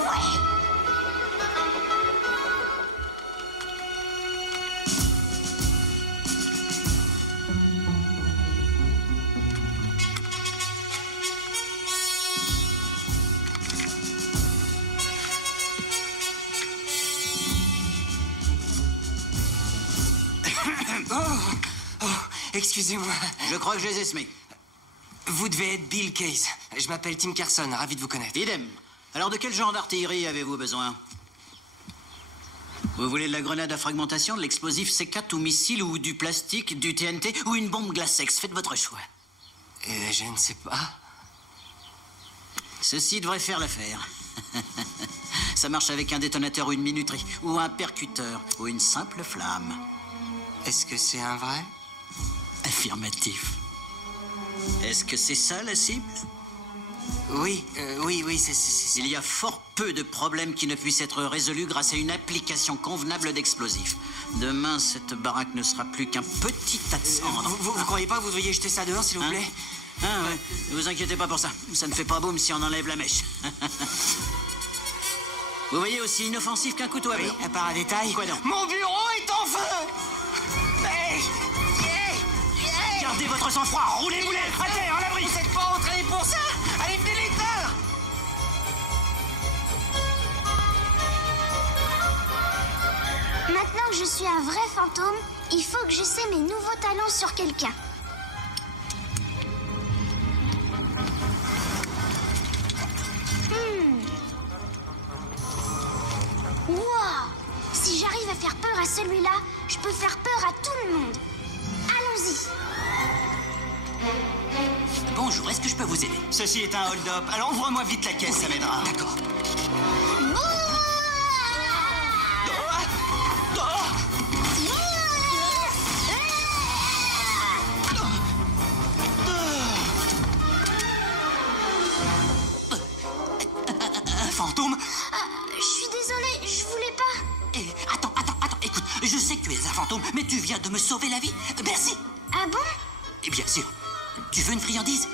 Ouais! Excusez-moi. Je crois que je les ai semés. Vous devez être Bill Case. Je m'appelle Tim Carson, ravi de vous connaître. Idem. Alors de quel genre d'artillerie avez-vous besoin? Vous voulez de la grenade à fragmentation, de l'explosif C4 ou missile, ou du plastique, du TNT, ou une bombe glacex? Faites votre choix. Je ne sais pas. Ceci devrait faire l'affaire. Ça marche avec un détonateur ou une minuterie, ou un percuteur, ou une simple flamme. Est-ce que c'est un vrai? Affirmatif. Est-ce que c'est ça, la cible? Oui, c'est... Il y a fort peu de problèmes qui ne puissent être résolus grâce à une application convenable d'explosifs. Demain, cette baraque ne sera plus qu'un petit tas de cendres. Vous croyez pas que vous devriez jeter ça dehors, s'il vous plaît? Ouais. Ne vous inquiétez pas pour ça. Ça ne fait pas boum si on enlève la mèche. Vous voyez, aussi inoffensif qu'un couteau à beurre. À part un détail. Quoi donc? Mon bureau est en feu! Gardez votre sang-froid, roulez-les à terre, en l'abri. Vous n'êtes pas entraîné pour ça? Allez, venez l'éteindre! Maintenant que je suis un vrai fantôme, il faut que j'essaie mes nouveaux talents sur quelqu'un. Wow! Si j'arrive à faire peur à celui-là, je peux faire peur à tout le monde. Allons-y. Bonjour, est-ce que je peux vous aider? Ceci est un hold-up. Alors ouvre-moi vite la caisse, ça m'aidera. D'accord. Un fantôme? Je suis désolée, je voulais pas. Attends, écoute, je sais que tu es un fantôme, mais tu viens de me sauver la vie. Merci. Ah bon? Et bien sûr. Tu veux une friandise?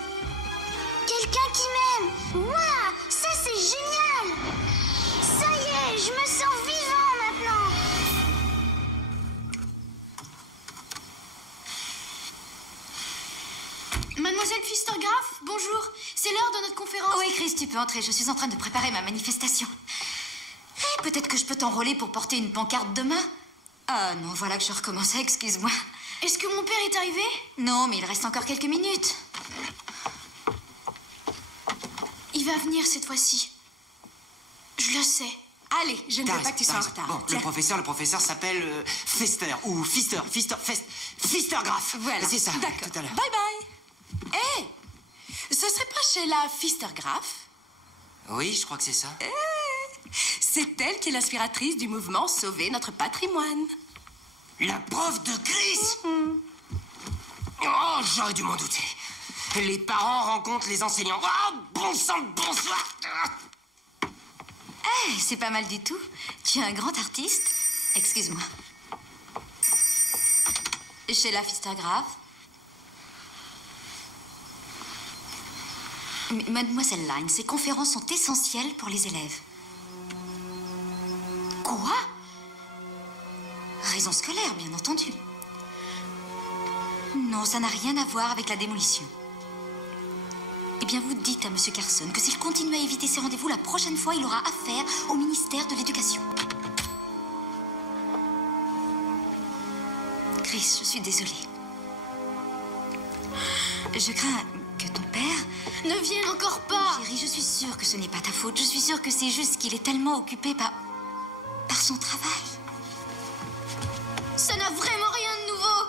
Quelqu'un qui m'aime. Waouh, ça c'est génial. Ça y est, je me sens vivant maintenant. Mademoiselle Pfistergraph, bonjour. C'est l'heure de notre conférence. Oui, Chris, tu peux entrer. Je suis en train de préparer ma manifestation. Peut-être que je peux t'enrôler pour porter une pancarte demain? Ah non, voilà que je recommence. Excuse-moi. Est-ce que mon père est arrivé? Non, mais il reste encore quelques minutes. Il va venir cette fois-ci. Je le sais. Allez, je ne veux pas que tu sois en retard. Bon, le professeur s'appelle Fester, ou Pfistergraph. Voilà. C'est ça, D'accord. tout à l'heure. Bye bye. Ce serait pas chez la Pfistergraph? Oui, je crois que c'est ça. C'est elle qui est l'inspiratrice du mouvement Sauver notre patrimoine. La prof de Chris? Oh, j'aurais dû m'en douter. Les parents rencontrent les enseignants. Oh, bon sang, bonsoir. C'est pas mal du tout. Tu es un grand artiste. Excuse-moi. Chez la Pfistergraph. Mademoiselle Line, ces conférences sont essentielles pour les élèves. Quoi? Raison scolaire, bien entendu. Non, ça n'a rien à voir avec la démolition. Eh bien, vous dites à Monsieur Carson que s'il continue à éviter ces rendez-vous, la prochaine fois, il aura affaire au ministère de l'Éducation. Chris, je suis désolée. Je crains que ton père... Ne vienne encore pas. Chérie, je suis sûre que ce n'est pas ta faute. Je suis sûre que c'est juste qu'il est tellement occupé par son travail. Ça n'a vraiment rien de nouveau.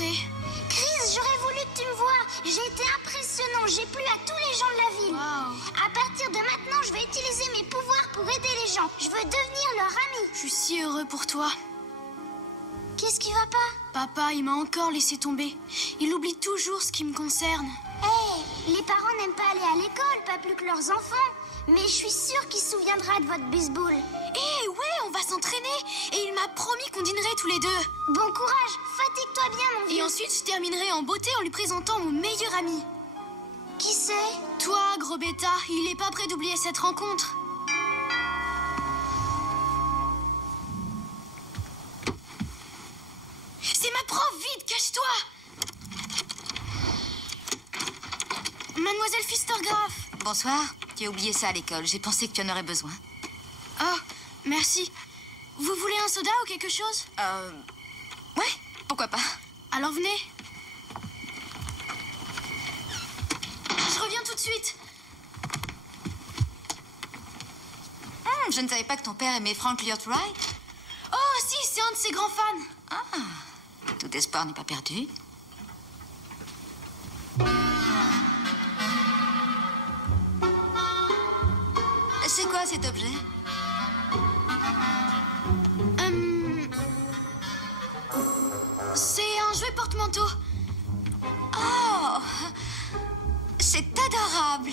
rentrer. Chris, j'aurais voulu que tu me vois. J'ai été impressionnant. J'ai plu à tous les gens de la ville. Wow. À partir de maintenant, je vais utiliser mes pouvoirs pour aider les gens. Je veux devenir leur ami. Je suis si heureux pour toi. Qu'est-ce qui va pas? Papa, il m'a encore laissé tomber. Il oublie toujours ce qui me concerne. Hé, les parents n'aiment pas aller à l'école, pas plus que leurs enfants. Mais je suis sûre qu'il se souviendra de votre baseball. Ouais, on va s'entraîner. Et il m'a promis qu'on dînerait tous les deux. Bon courage, fatigue-toi bien, mon vieux. Et ensuite, je terminerai en beauté en lui présentant mon meilleur ami. Qui c'est? Toi, gros bêta, il est pas prêt d'oublier cette rencontre. C'est ma prof, vite, cache-toi. Mademoiselle Pfistergraph. Bonsoir, tu as oublié ça à l'école. J'ai pensé que tu en aurais besoin. Oh, merci. Vous voulez un soda ou quelque chose? Ouais, pourquoi pas. Alors venez. Je reviens tout de suite. Je ne savais pas que ton père aimait Frank Lloyd Wright. Oh, si, c'est un de ses grands fans. Ah, tout espoir n'est pas perdu. C'est quoi cet objet? C'est un jouet porte-manteau. Oh, c'est adorable.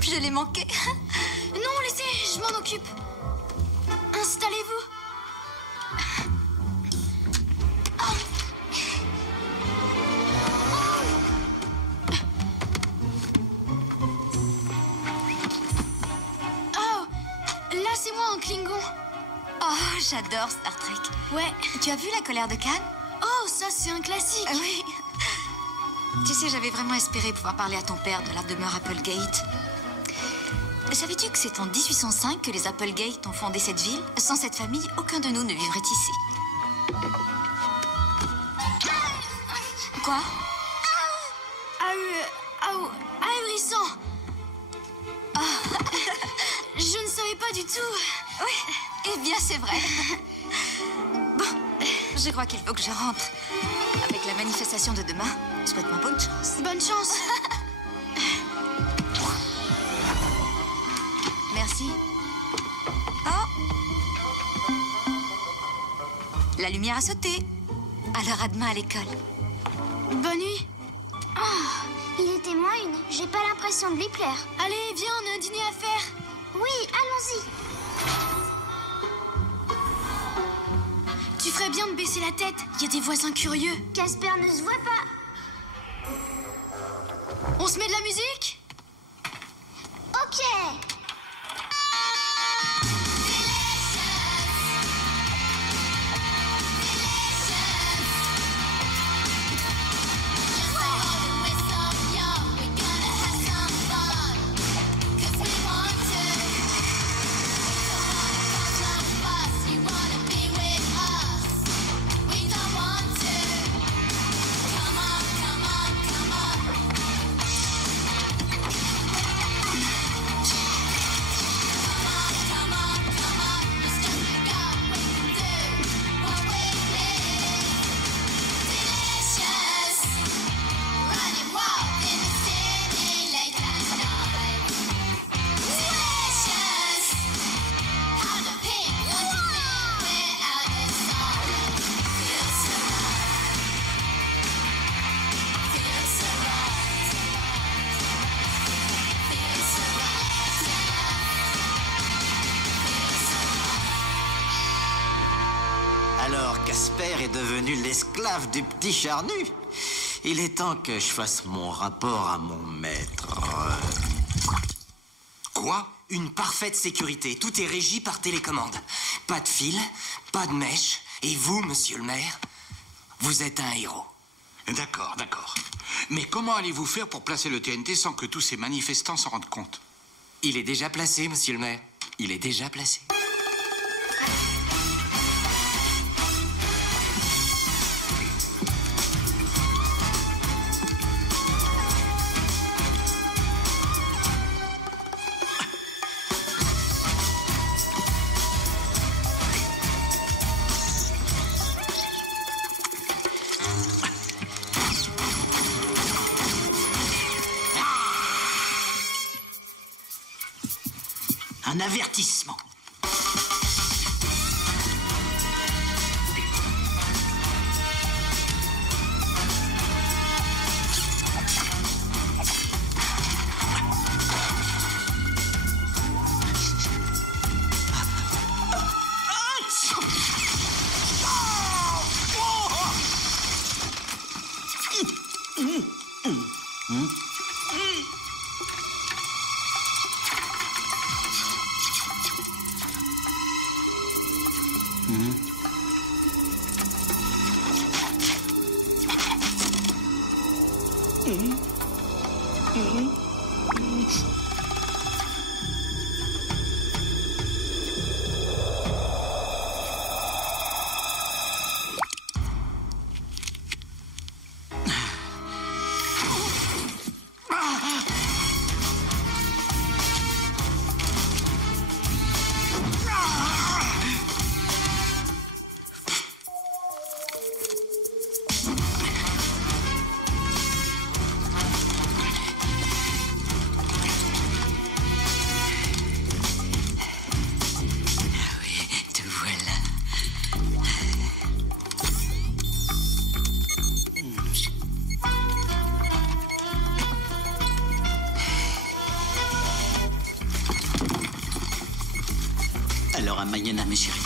Je l'ai manqué. Non, laissez, je m'en occupe. Installez-vous. C'est moi en Klingon. Oh, j'adore Star Trek. Ouais. Tu as vu La colère de Khan? Oh, ça c'est un classique. Oui. Tu sais, j'avais vraiment espéré pouvoir parler à ton père de la demeure Applegate. Savais-tu que c'est en 1805 que les Applegate ont fondé cette ville? Sans cette famille, aucun de nous ne vivrait ici. Quoi? Ahurissant. Je ne savais pas du tout. Oui, eh bien c'est vrai. Bon, je crois qu'il faut que je rentre. Avec la manifestation de demain, souhaite-moi bonne chance. Bonne chance. Merci. Oh. La lumière a sauté. Alors à demain à l'école. Bonne nuit. Il était moins une. J'ai pas l'impression de lui plaire. Allez, viens, on a un dîner à faire. Oui, allons-y. Tu ferais bien de baisser la tête. Il y a des voisins curieux. Casper ne se voit pas. On se met de la musique? Ok. Alors Casper est devenu l'esclave du petit charnu. Il est temps que je fasse mon rapport à mon maître. Quoi? Une parfaite sécurité. Tout est régi par télécommande. Pas de fil, pas de mèche. Et vous, monsieur le maire, vous êtes un héros. D'accord, d'accord. Mais comment allez-vous faire pour placer le TNT sans que tous ces manifestants s'en rendent compte? Il est déjà placé, monsieur le maire. Il est déjà placé. Un avertissement. Alors à Mayena, mes chéris.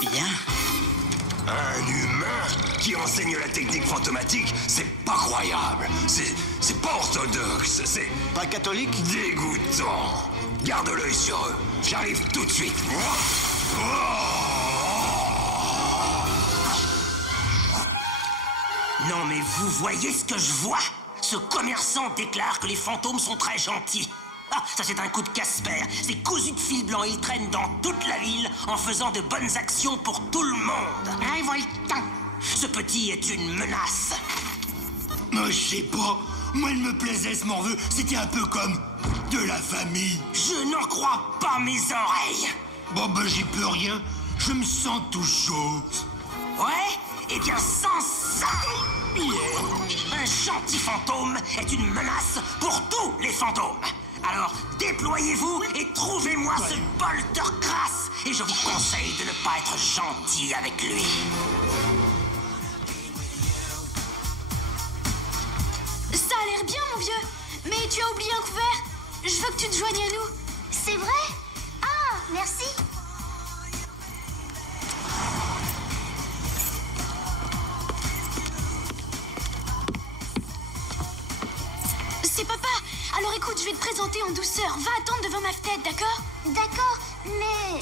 Bien. Un humain qui enseigne la technique fantomatique, c'est pas croyable. C'est pas orthodoxe, c'est... Pas catholique? Dégoûtant. Garde l'œil sur eux. J'arrive tout de suite. Non mais vous voyez ce que je vois? Ce commerçant déclare que les fantômes sont très gentils. Ah, ça c'est un coup de Casper. C'est cousu de fil blanc. Il traîne dans toute la ville en faisant de bonnes actions pour tout le monde. Révoltant. Ce petit est une menace. Je sais pas. Moi, il me plaisait ce morveux. C'était un peu comme de la famille. Je n'en crois pas mes oreilles. Bon, ben, j'y peux rien. Je me sens tout chaud. Ouais? Eh bien, sans ça, un gentil fantôme est une menace pour tous les fantômes. Alors, déployez-vous et trouvez-moi ce poltercrasse. Et je vous conseille de ne pas être gentil avec lui. Ça a l'air bien, mon vieux. Mais tu as oublié un couvert. Je veux que tu te joignes à nous. C'est vrai? Ah, merci. C'est papa. Alors écoute, je vais te présenter en douceur. Va attendre devant ma fenêtre, d'accord? D'accord, mais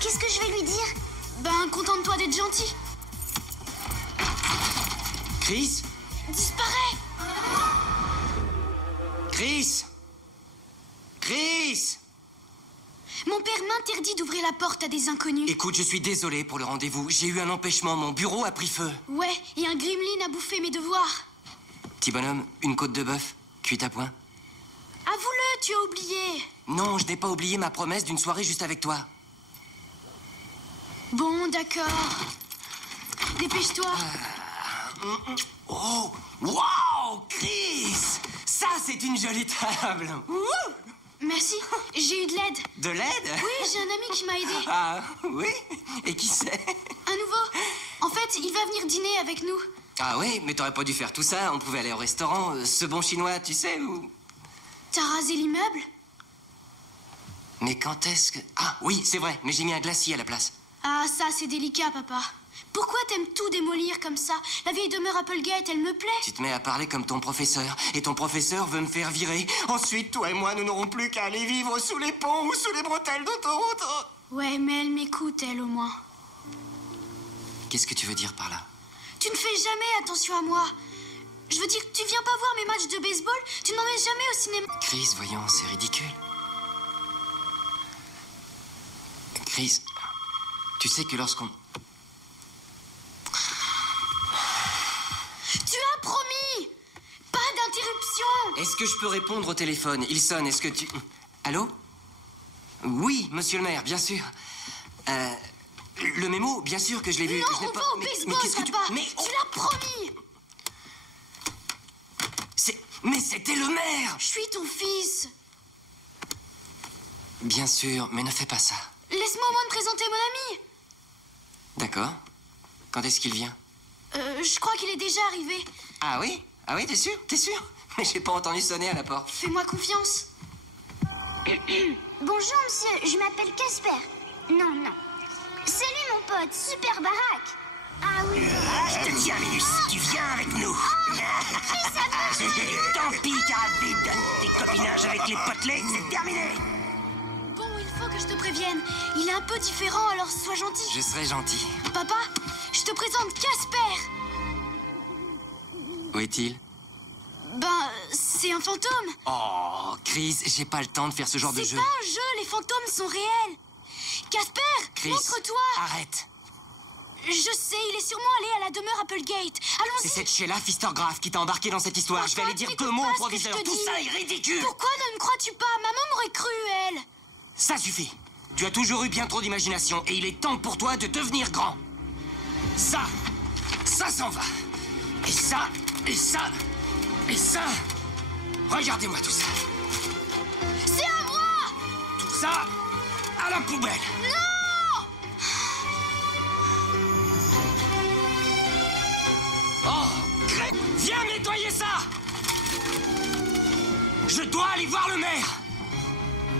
qu'est-ce que je vais lui dire? Ben, contente-toi d'être gentil. Chris? Disparais. Chris? Chris? Mon père m'interdit d'ouvrir la porte à des inconnus. Écoute, je suis désolé pour le rendez-vous. J'ai eu un empêchement. Mon bureau a pris feu. Ouais, et un gremlin a bouffé mes devoirs. Petit bonhomme, une côte de bœuf, cuite à point. Avoue-le, tu as oublié. Non, je n'ai pas oublié ma promesse d'une soirée juste avec toi. Bon, d'accord. Dépêche-toi. Oh, wow, Chris! Ça, c'est une jolie table. Merci, j'ai eu de l'aide. De l'aide? Oui, j'ai un ami qui m'a aidé. Ah, oui? Et qui c'est? Un nouveau. En fait, il va venir dîner avec nous. Ah oui, mais t'aurais pas dû faire tout ça. On pouvait aller au restaurant, ce bon chinois, tu sais, ou... T'as rasé l'immeuble? Mais quand est-ce que... Ah, oui, c'est vrai, mais j'ai mis un glacier à la place. Ah, ça, c'est délicat, papa. Pourquoi t'aimes tout démolir comme ça? La vieille demeure Applegate, elle me plaît. Tu te mets à parler comme ton professeur, et ton professeur veut me faire virer. Ensuite, toi et moi, nous n'aurons plus qu'à aller vivre sous les ponts ou sous les bretelles d'autoroute. Ouais, mais elle m'écoute, elle, au moins. Qu'est-ce que tu veux dire par là? Tu ne fais jamais attention à moi. Je veux dire, tu viens pas voir mes matchs de baseball? Tu ne m'emmènes jamais au cinéma? Chris, voyons, c'est ridicule. Chris, tu sais que lorsqu'on... Tu as promis! Pas d'interruption! Est-ce que je peux répondre au téléphone? Il sonne, est-ce que tu... Allô? Oui, monsieur le maire, bien sûr. Le mémo, bien sûr que je l'ai vu. Non, je l'ai on pas... va au baseball, qu'est-ce que papa. tu... Mais Tu l'as promis. Mais c'était le maire. Je suis ton fils. Bien sûr, mais ne fais pas ça. Laisse-moi au moins te présenter mon ami. D'accord. Quand est-ce qu'il vient? Je crois qu'il est déjà arrivé. Ah oui? Ah oui, t'es sûr? T'es sûr? Mais j'ai pas entendu sonner à la porte. Fais-moi confiance. Bonjour, monsieur. Je m'appelle Casper. Non, non. Salut, mon pote. Super baraque. Ah oui. Ah, je te tiens, Minus. Tu viens avec nous. Tant pis, Caravide. Tes copinages avec les potelets, c'est terminé. Bon, il faut que je te prévienne. Il est un peu différent, alors sois gentil. Je serai gentil. Papa, je te présente Casper. Où est-il? Ben, c'est un fantôme. Oh, Chris, j'ai pas le temps de faire ce genre de C'est jeu. pas un jeu, les fantômes sont réels. Casper, Chris, montre-toi. arrête. Je sais, il est sûrement allé à la demeure Applegate. C'est Allons-y. cette Sheila Fistergraph qui t'a embarqué dans cette histoire. Je vais aller dire 2 mots au proviseur. Tout ça est ridicule. Pourquoi ne me crois-tu pas? Maman m'aurait cru, elle. Ça suffit. Tu as toujours eu bien trop d'imagination et il est temps pour toi de devenir grand. Ça s'en va. Et ça, et ça, et ça. Regardez-moi tout ça. C'est à moi. Tout ça à la poubelle. Non! Oh, Greg, viens nettoyer ça. Je dois aller voir le maire.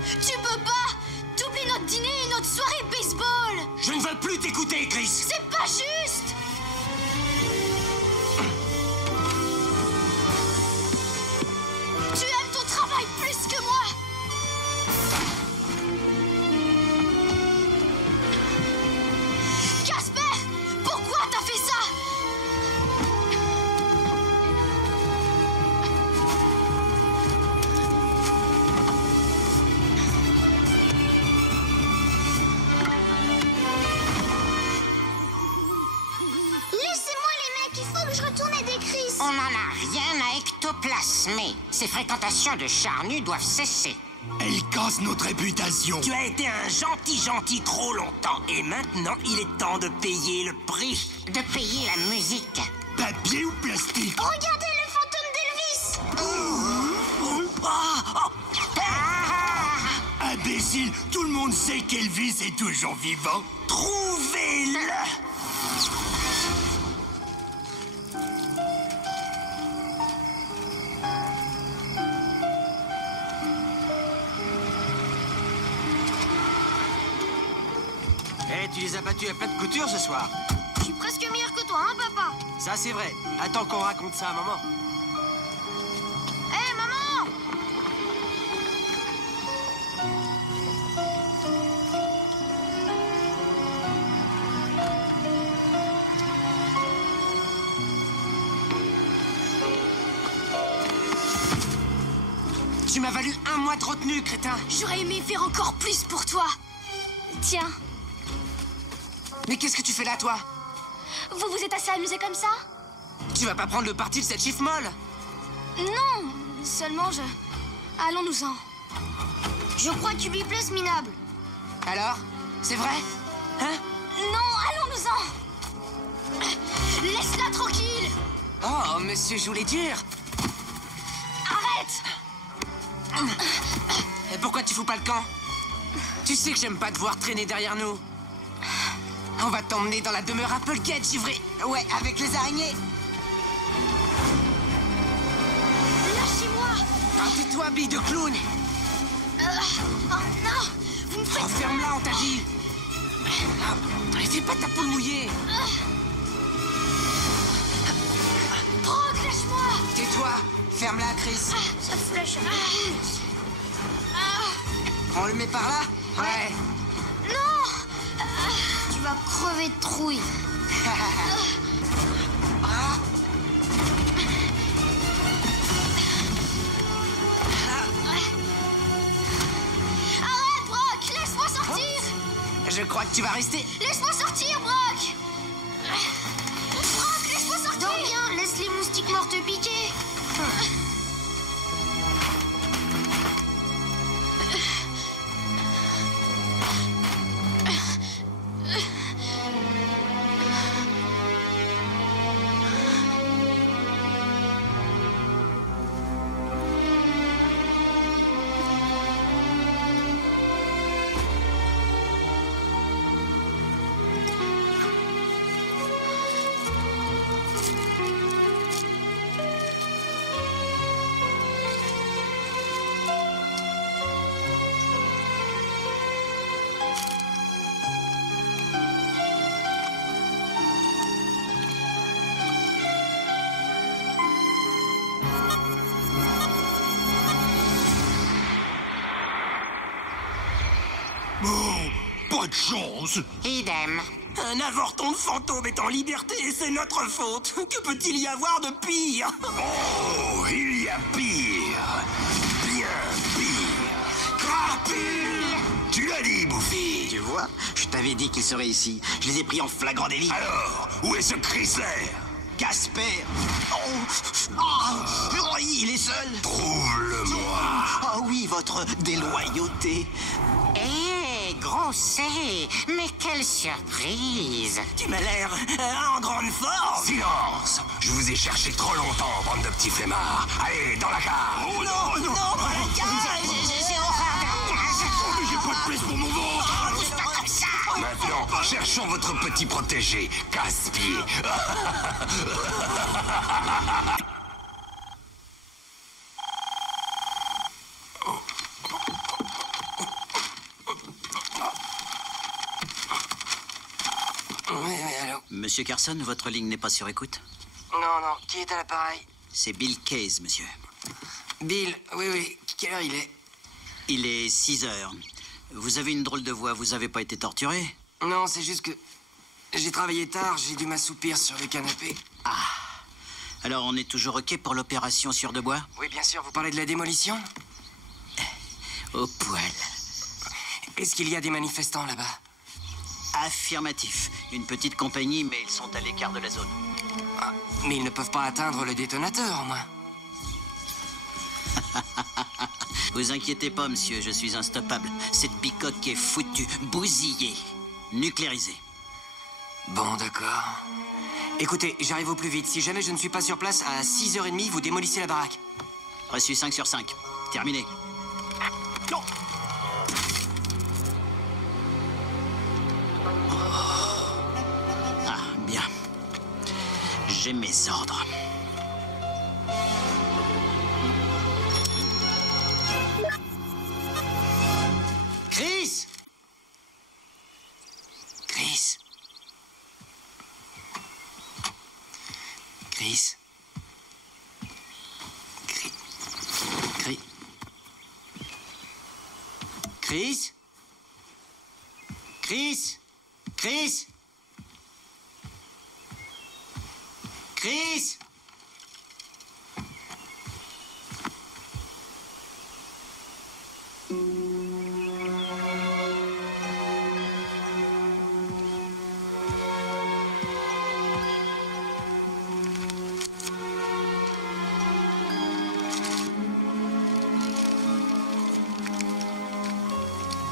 Tu peux pas. T'oublies notre dîner et notre soirée baseball. Je ne veux plus t'écouter, Chris. C'est pas juste. Tu aimes ton travail plus que moi. Casper, pourquoi t'as fait ça? Laissez-moi, les mecs. Il faut que je retourne aider Chris. On n'en a rien à ectoplasmer. Ces fréquentations de charnus doivent cesser. Elle casse notre réputation. Tu as été un gentil trop longtemps. Et maintenant, il est temps de payer le prix. De payer la musique. Papier ou plastique? Regardez le fantôme d'Elvis. Imbécile, tout le monde sait qu'Elvis est toujours vivant. Trouvez-le. Eh, tu les as battus à plat de couture ce soir. Je suis presque meilleur que toi, hein, papa? Ça, c'est vrai. Attends qu'on raconte ça à maman. Hé, maman! Tu m'as valu 1 mois de retenue, crétin. J'aurais aimé faire encore plus pour toi. Tiens, Mais qu'est-ce que tu fais là, toi? vous vous êtes assez amusés comme ça? Tu vas pas prendre le parti de cette chiffre molle? Non, seulement je... Allons-nous-en. Je crois que tu lui plaises, minable. Alors? C'est vrai? Hein? Non, allons-nous-en. Laisse-la tranquille. Oh, monsieur joue les durs. Arrête. Et pourquoi tu fous pas le camp? Tu sais que j'aime pas te voir traîner derrière nous. On va t'emmener dans la demeure Applegate, givré. Ouais, avec les araignées. Lâchez-moi. Ah, tais-toi, bille de clown. Oh non, vous me faites... Enferme-la, on t'a dit. Fais pas ta poule mouillée. Brock, lâche-moi. Tais-toi. Ferme-la, Chris. Ça flèche. On le met par là? Ouais. Non. Tu vas crever de trouille. Arrête, Brock. Laisse-moi sortir. Je crois que tu vas rester. Laisse-moi sortir, Brock. Brock, laisse-moi sortir. Dors bien, laisse les moustiques morts te piquer. Pas de chance. Idem. Un avorton de fantôme est en liberté et c'est notre faute. Que peut-il y avoir de pire? Oh, il y a pire. Bien pire. Crapule! Tu l'as dit, Buffy. Tu vois, je t'avais dit qu'il serait ici. Je les ai pris en flagrant délit. Alors, où est ce Chrysler? Casper. Oh, il est seul. Trouve-le-moi. Ah oui, votre déloyauté. Hé, grossé, mais quelle surprise! Tu m'as l'air en grande forme. Silence! Je vous ai cherché trop longtemps, bande de petits flemmards. Allez, dans la cave. Oh non, non, J'ai horreur de cage. Oh, mais j'ai pas de place pour mon ventre. Pousse pas comme ça. Maintenant, cherchons votre petit protégé, Casse-Pied. Oui, allô? Monsieur Carson, votre ligne n'est pas sur écoute? Non, qui est à l'appareil? C'est Bill Case, monsieur. Bill, oui, quelle heure il est? Il est 6 heures. Vous avez une drôle de voix, vous avez pas été torturé? Non, c'est juste que j'ai travaillé tard, j'ai dû m'assoupir sur le canapé. Ah. Alors on est toujours OK pour l'opération sur de bois? Oui, bien sûr, vous parlez de la démolition? Au poil. Est-ce qu'il y a des manifestants là-bas? Affirmatif. Une petite compagnie, mais ils sont à l'écart de la zone. Ah, mais ils ne peuvent pas atteindre le détonateur, au moins. Vous inquiétez pas, monsieur, je suis instoppable. Cette bicoque est foutue, bousillée, nucléarisée. Bon, d'accord. Écoutez, j'arrive au plus vite. Si jamais je ne suis pas sur place, à 6h30, vous démolissez la baraque. Reçu 5 sur 5. Terminé. Non. Ah, bien. J'ai mes ordres. Chris! Chris? Chris? Chris? Chris? Chris? Chris? Chris?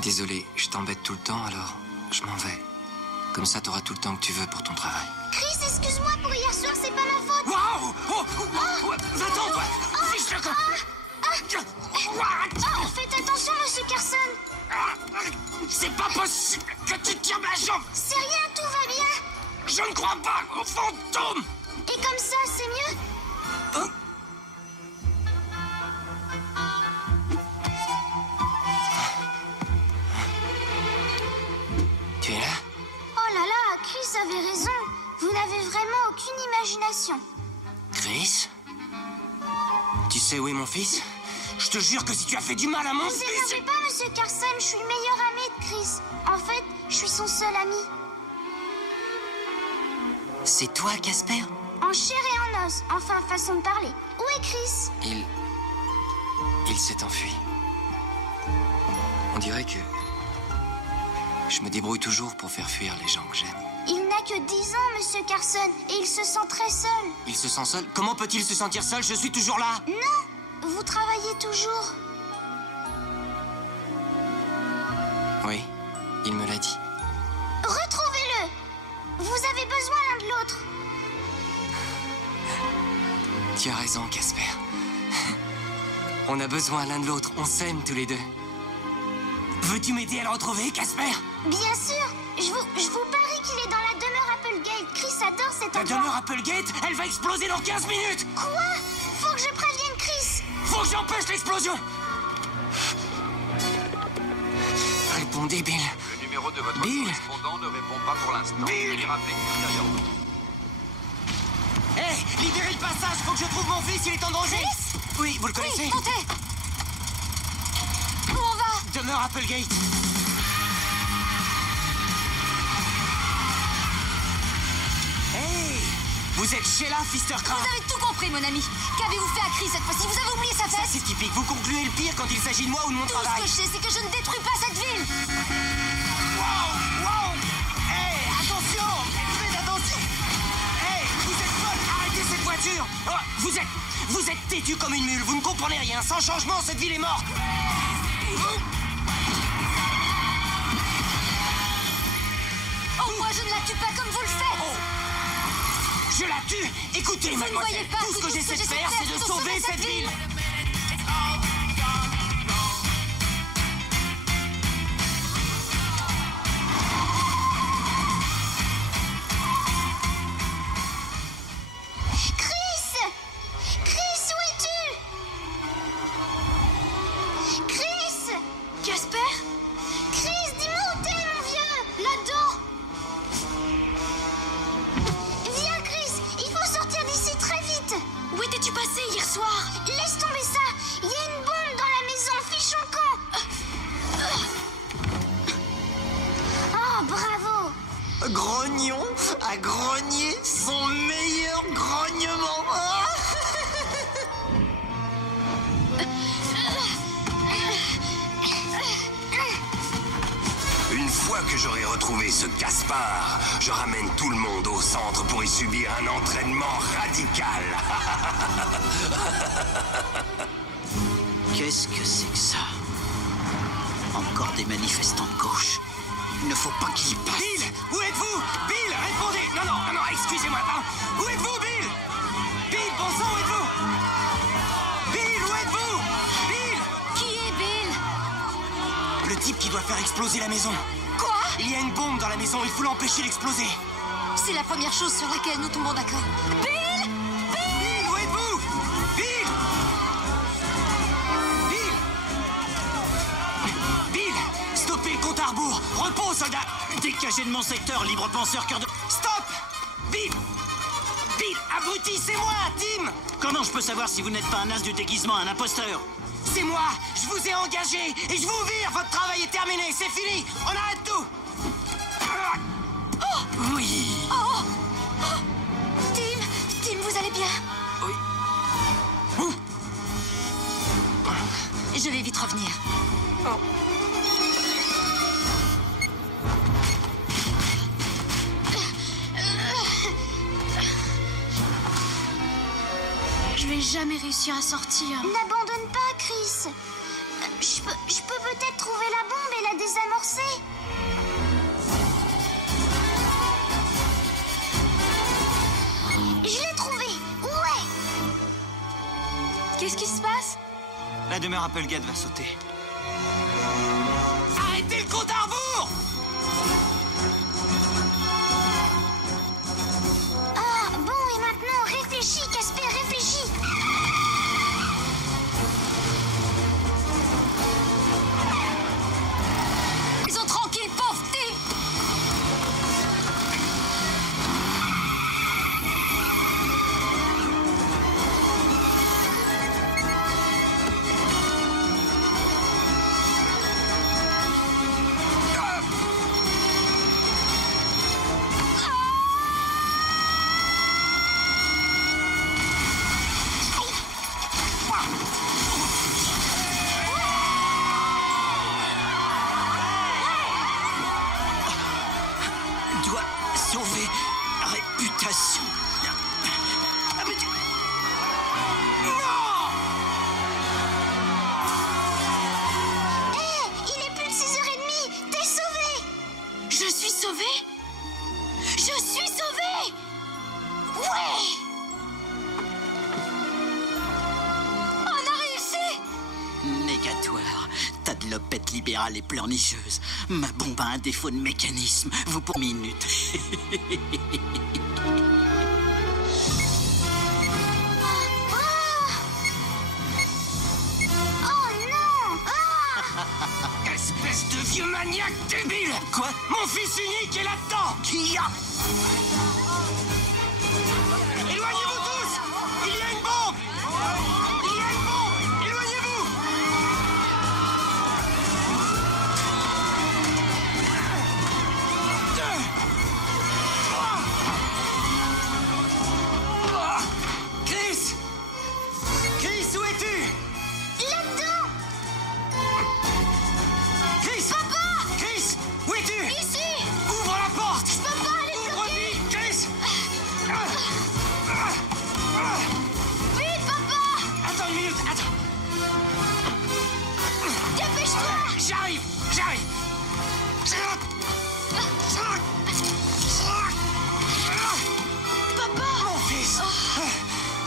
Désolé, je t'embête tout le temps, alors je m'en vais. Comme ça, t'auras tout le temps que tu veux pour ton travail. Chris, excuse-moi pour hier soir, c'est pas ma faute. Waouh! Va-t'en, toi! Fiche le camp! Faites attention, monsieur Carson. C'est pas possible que tu tires ma jambe! C'est rien, tout va bien. Je ne crois pas aux fantômes! Et comme ça, c'est mieux? Tu es là? Oh là là, Chris avait raison. Vous n'avez vraiment aucune imagination. Chris? Tu sais où est mon fils? Je te jure que si tu as fait du mal à mon Vous fils... énervez pas, monsieur Carson, je suis le meilleur ami de Chris. En fait, je suis son seul ami. C'est toi, Casper? En chair et en os, enfin, façon de parler. Où est Chris? Il s'est enfui. On dirait que... je me débrouille toujours pour faire fuir les gens que j'aime. Il n'a que 10 ans, monsieur Carson, et il se sent très seul. Il se sent seul? Comment peut-il se sentir seul? Je suis toujours là. Non, vous travaillez toujours. Oui, il me l'a dit. Retrouvez-le. Vous avez besoin l'un de l'autre. Tu as raison, Casper. On a besoin l'un de l'autre, on s'aime tous les deux. Veux-tu m'aider à le retrouver, Casper? Bien sûr. Je vous parie qu'il est dans la demeure Applegate. Chris adore cet endroit. La demeure Applegate? Elle va exploser dans 15 minutes! Quoi? Faut que je prévienne Chris. Faut que j'empêche l'explosion! Répondez, Bill. Le numéro de votre Bill. correspondant ne répond pas pour l'instant. Bill. Rappelez ultérieurement. Hé, libérez le passage, faut que je trouve mon fils, il est en danger. Chris? Oui, vous le connaissez? Oui, montez. Où on va? Demeure Applegate. Vous êtes Sheila Fistercraft. Vous avez tout compris, mon ami. Qu'avez-vous fait à Chris cette fois-ci? Vous avez oublié sa tête? C'est typique. Vous concluez le pire quand il s'agit de moi ou de mon travail. Tout ce que je sais, c'est que je ne détruis pas cette ville. Wow! Hey, attention! Faites attention! Hey, vous êtes folle! Arrêtez cette voiture! Oh, vous êtes têtu comme une mule. Vous ne comprenez rien. Sans changement, cette ville est morte. Oh, moi, je ne la tue pas comme vous le faites. Oh. Je la tue! Écoutez, mademoiselle, tout ce que j'essaie de faire, c'est de sauver cette ville! Chris, où es-tu? Chris! Casper? Chris, dis-moi où t'es, mon vieux? Là-dedans! Viens, Chris, il faut sortir d'ici très vite. Où étais-tu passé hier soir? Laisse tomber ça. Il y a une bombe dans la maison, fichons le camp. Oh, bravo. Grognon a grogné son meilleur grognement. Une fois que j'aurai retrouvé ce Gaspard, je ramène tout le monde au centre pour y subir un entraînement radical. Qu'est-ce que c'est que ça? Encore des manifestants de gauche. Il ne faut pas qu'ils y passent. Bill, où êtes-vous? Bill, répondez! Non, excusez-moi, pardon. Où êtes-vous, Bill? Bill, bon sang, où êtes-vous? Bill, où êtes-vous? Bill! Qui est Bill? Le type qui doit faire exploser la maison. Quoi? Il y a une bombe dans la maison, il faut l'empêcher d'exploser. C'est la première chose sur laquelle nous tombons d'accord. Bill! Bill, où êtes-vous? Bill! Bill! Bill! Stoppez le compte à rebours! Repos, soldat! Dégagez de mon secteur, libre penseur, cœur de... Stop! Bill! Bill, abruti, c'est moi, Tim! Comment je peux savoir si vous n'êtes pas un as du déguisement, un imposteur? C'est moi! Je vous ai engagé et je vous vire! Votre travail est terminé, c'est fini! On arrête tout! Oh! Oui! Oh! Oh! Tim, vous allez bien? Oui. Je vais vite revenir. Oh. Je vais jamais réussir à sortir. N'abandonne pas, Chris. Je peux peut-être trouver la bombe et la désamorcer. Je l'ai trouvée. Ouais. Qu'est-ce qui se passe? La demeure Applegate va sauter. Arrêtez le compte à rebours! Ah, bon, et maintenant, réfléchis, Casper, réfléchis. Ils ont tranquille, pauvre Tim! Doit sauver réputation. Ah, mais tu... Hé, il est plus de 6h30. T'es sauvé. Je suis sauvée? Je suis sauvée! Ouais. On a réussi! Négatoire. Tas de lopettes libérales et pleurnicheuses. Ma bombe a un défaut de mécanisme. Vous pour minute. Oh non. Espèce de vieux maniaque débile! Quoi? Mon fils unique est là-dedans! Qui a? Éloignez-vous tous! Il y a une bombe! Il y a une bombe! Éloignez-vous!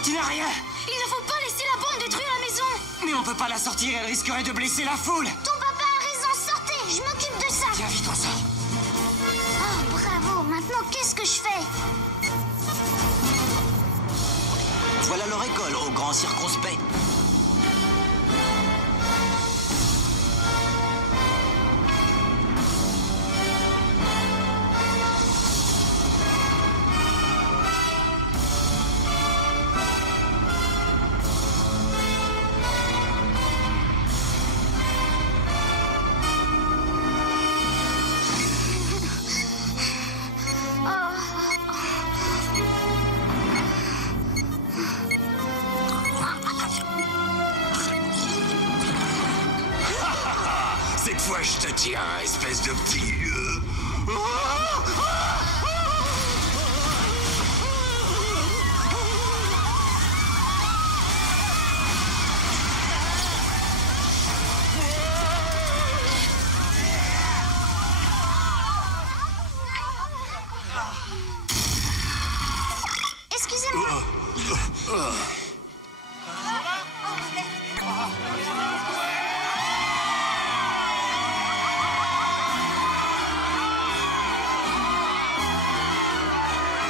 Tu n'as rien. Il ne faut pas laisser la bombe détruire la maison. Mais on peut pas la sortir, elle risquerait de blesser la foule. Ton papa a raison, sortez, je m'occupe de ça. Viens vite, on sort. Oh, bravo, maintenant qu'est-ce que je fais? Voilà leur école, au grand circonspect. Cette fois, je te tiens, espèce de petit... Excusez-moi.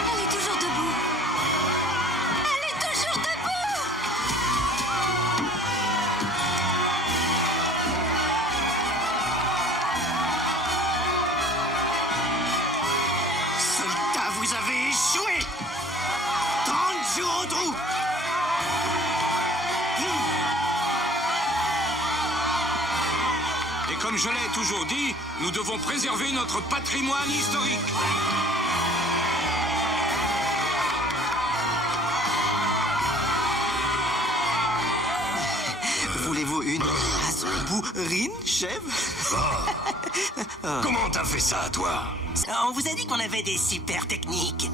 Elle est toujours debout. Elle est toujours debout. Soldats, vous avez échoué. 30 jours au trou. Et comme je l'ai toujours dit, nous devons préserver notre patrimoine historique. Voulez-vous une bourrine, chef? Comment t'as fait ça, toi? On vous a dit qu'on avait des super techniques.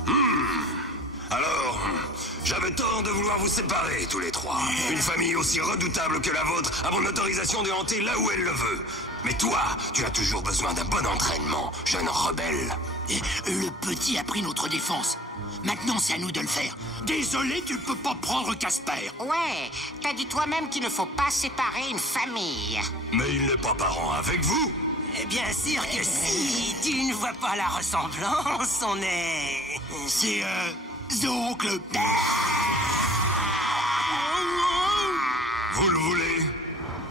Alors, j'avais tort de vouloir vous séparer, tous les trois. Une famille aussi redoutable que la vôtre a mon autorisation de hanter là où elle le veut. Mais toi, tu as toujours besoin d'un bon entraînement, jeune rebelle. Le petit a pris notre défense. Maintenant, c'est à nous de le faire. Désolé, tu peux pas prendre Casper. Ouais, t'as dit toi-même qu'il ne faut pas séparer une famille. Mais il n'est pas parent avec vous. Bien sûr que si. Tu ne vois pas la ressemblance, on est... C'est, oncle. Vous le voulez?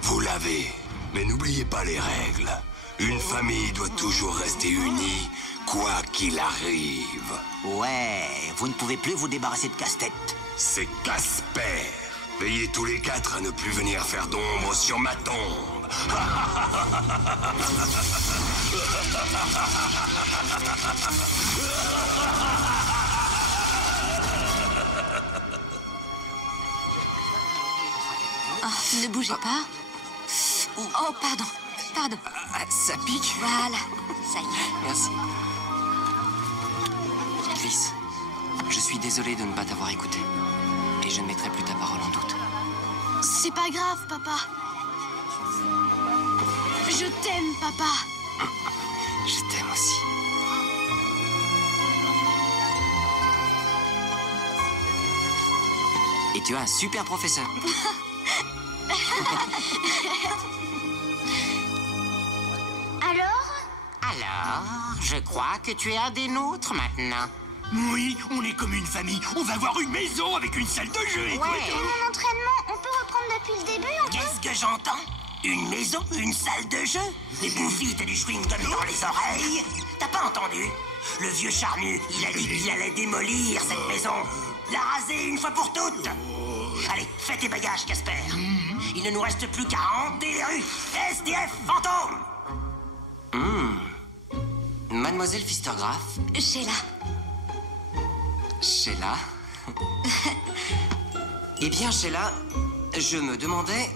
Vous l'avez. Mais n'oubliez pas les règles. Une famille doit toujours rester unie, quoi qu'il arrive. Ouais, vous ne pouvez plus vous débarrasser de casse-tête. C'est Casper. Veillez tous les quatre à ne plus venir faire d'ombre sur ma tombe. Oh, ne bougez pas. Oh, pardon. Pardon. Ça pique? Voilà. Ça y est. Merci. Glyce, je suis désolé de ne pas t'avoir écouté. Et je ne mettrai plus ta parole en doute. C'est pas grave, papa. Je t'aime, papa. Je t'aime aussi. Et tu as un super professeur. Alors, je crois que tu es un des nôtres maintenant. Oui, on est comme une famille. On va avoir une maison avec une salle de jeu et tout. Et mon entraînement, on peut reprendre depuis le début, on peut... Qu'est-ce que j'entends? Une maison? Une salle de jeu? Et Bouffi, t'as du chewing-gum dans les oreilles? T'as pas entendu? Le vieux charnu, il a dit qu'il allait démolir cette maison. La raser une fois pour toutes. Allez, fais tes bagages, Casper. Il ne nous reste plus qu'à hanter les rues. SDF fantôme. Mademoiselle Pfistergraph. Sheila. Sheila. Eh bien, Sheila, je me demandais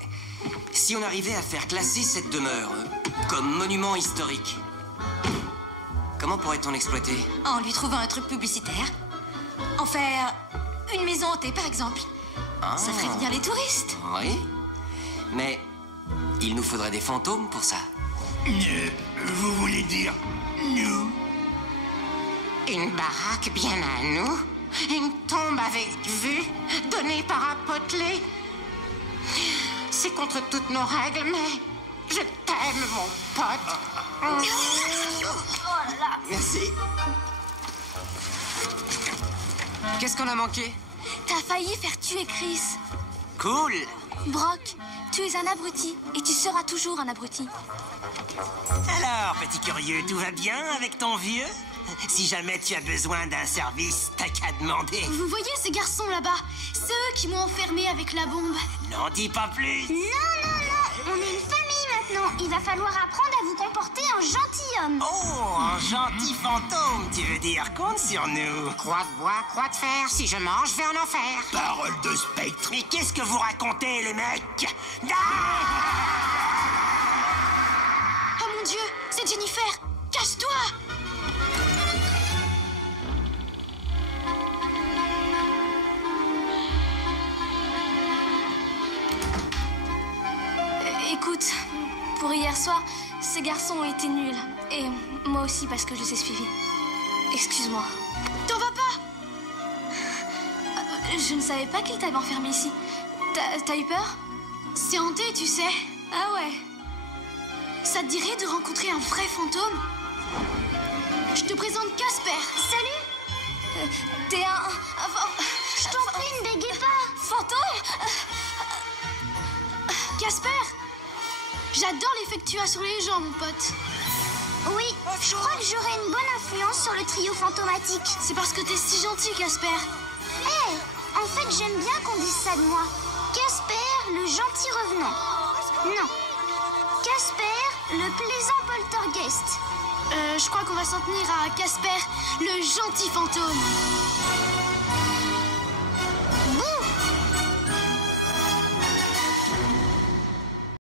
si on arrivait à faire classer cette demeure comme monument historique. Comment pourrait-on l'exploiter? En lui trouvant un truc publicitaire. En faire une maison hantée, par exemple. Ah. Ça ferait venir les touristes. Oui. Mais il nous faudrait des fantômes pour ça. Vous voulez dire nous? Une baraque bien à nous? Une tombe avec vue, donnée par un potelet. C'est contre toutes nos règles, mais je t'aime, mon pote. Oh là là. Merci. Qu'est-ce qu'on a manqué? T'as failli faire tuer Chris. Cool. Brock, tu es un abruti et tu seras toujours un abruti. Alors, petit curieux, tout va bien avec ton vieux? Si jamais tu as besoin d'un service, t'as qu'à demander. Vous voyez ces garçons là-bas? C'est eux qui m'ont enfermé avec la bombe. N'en dis pas plus. Non, on est une famille maintenant. Il va falloir apprendre à vous comporter en gentilhomme. Oh, un gentil fantôme, tu veux dire? Compte sur nous. Croix de bois, croix de fer, si je mange, je vais en enfer. Parole de spectre. Mais qu'est-ce que vous racontez, les mecs? Oh mon Dieu, c'est Jennifer. Cache-toi. Écoute, pour hier soir, ces garçons ont été nuls. Et moi aussi parce que je les ai suivis. Excuse-moi. T'en vas pas? Je ne savais pas qu'ils t'avaient enfermé ici. T'as eu peur? C'est hanté, tu sais. Ah ouais. Ça te dirait de rencontrer un vrai fantôme? Je te présente Casper. Salut. T'es un Je t'en prie, ne bégayez pas. Fantôme. Casper. J'adore l'effet que tu as sur les gens, mon pote. Oui, je crois que j'aurai une bonne influence sur le trio fantomatique. C'est parce que t'es si gentil, Casper. Hé, en fait, j'aime bien qu'on dise ça de moi. Casper, le gentil revenant. Non. Casper, le plaisant poltergeist. Je crois qu'on va s'en tenir à Casper, le gentil fantôme.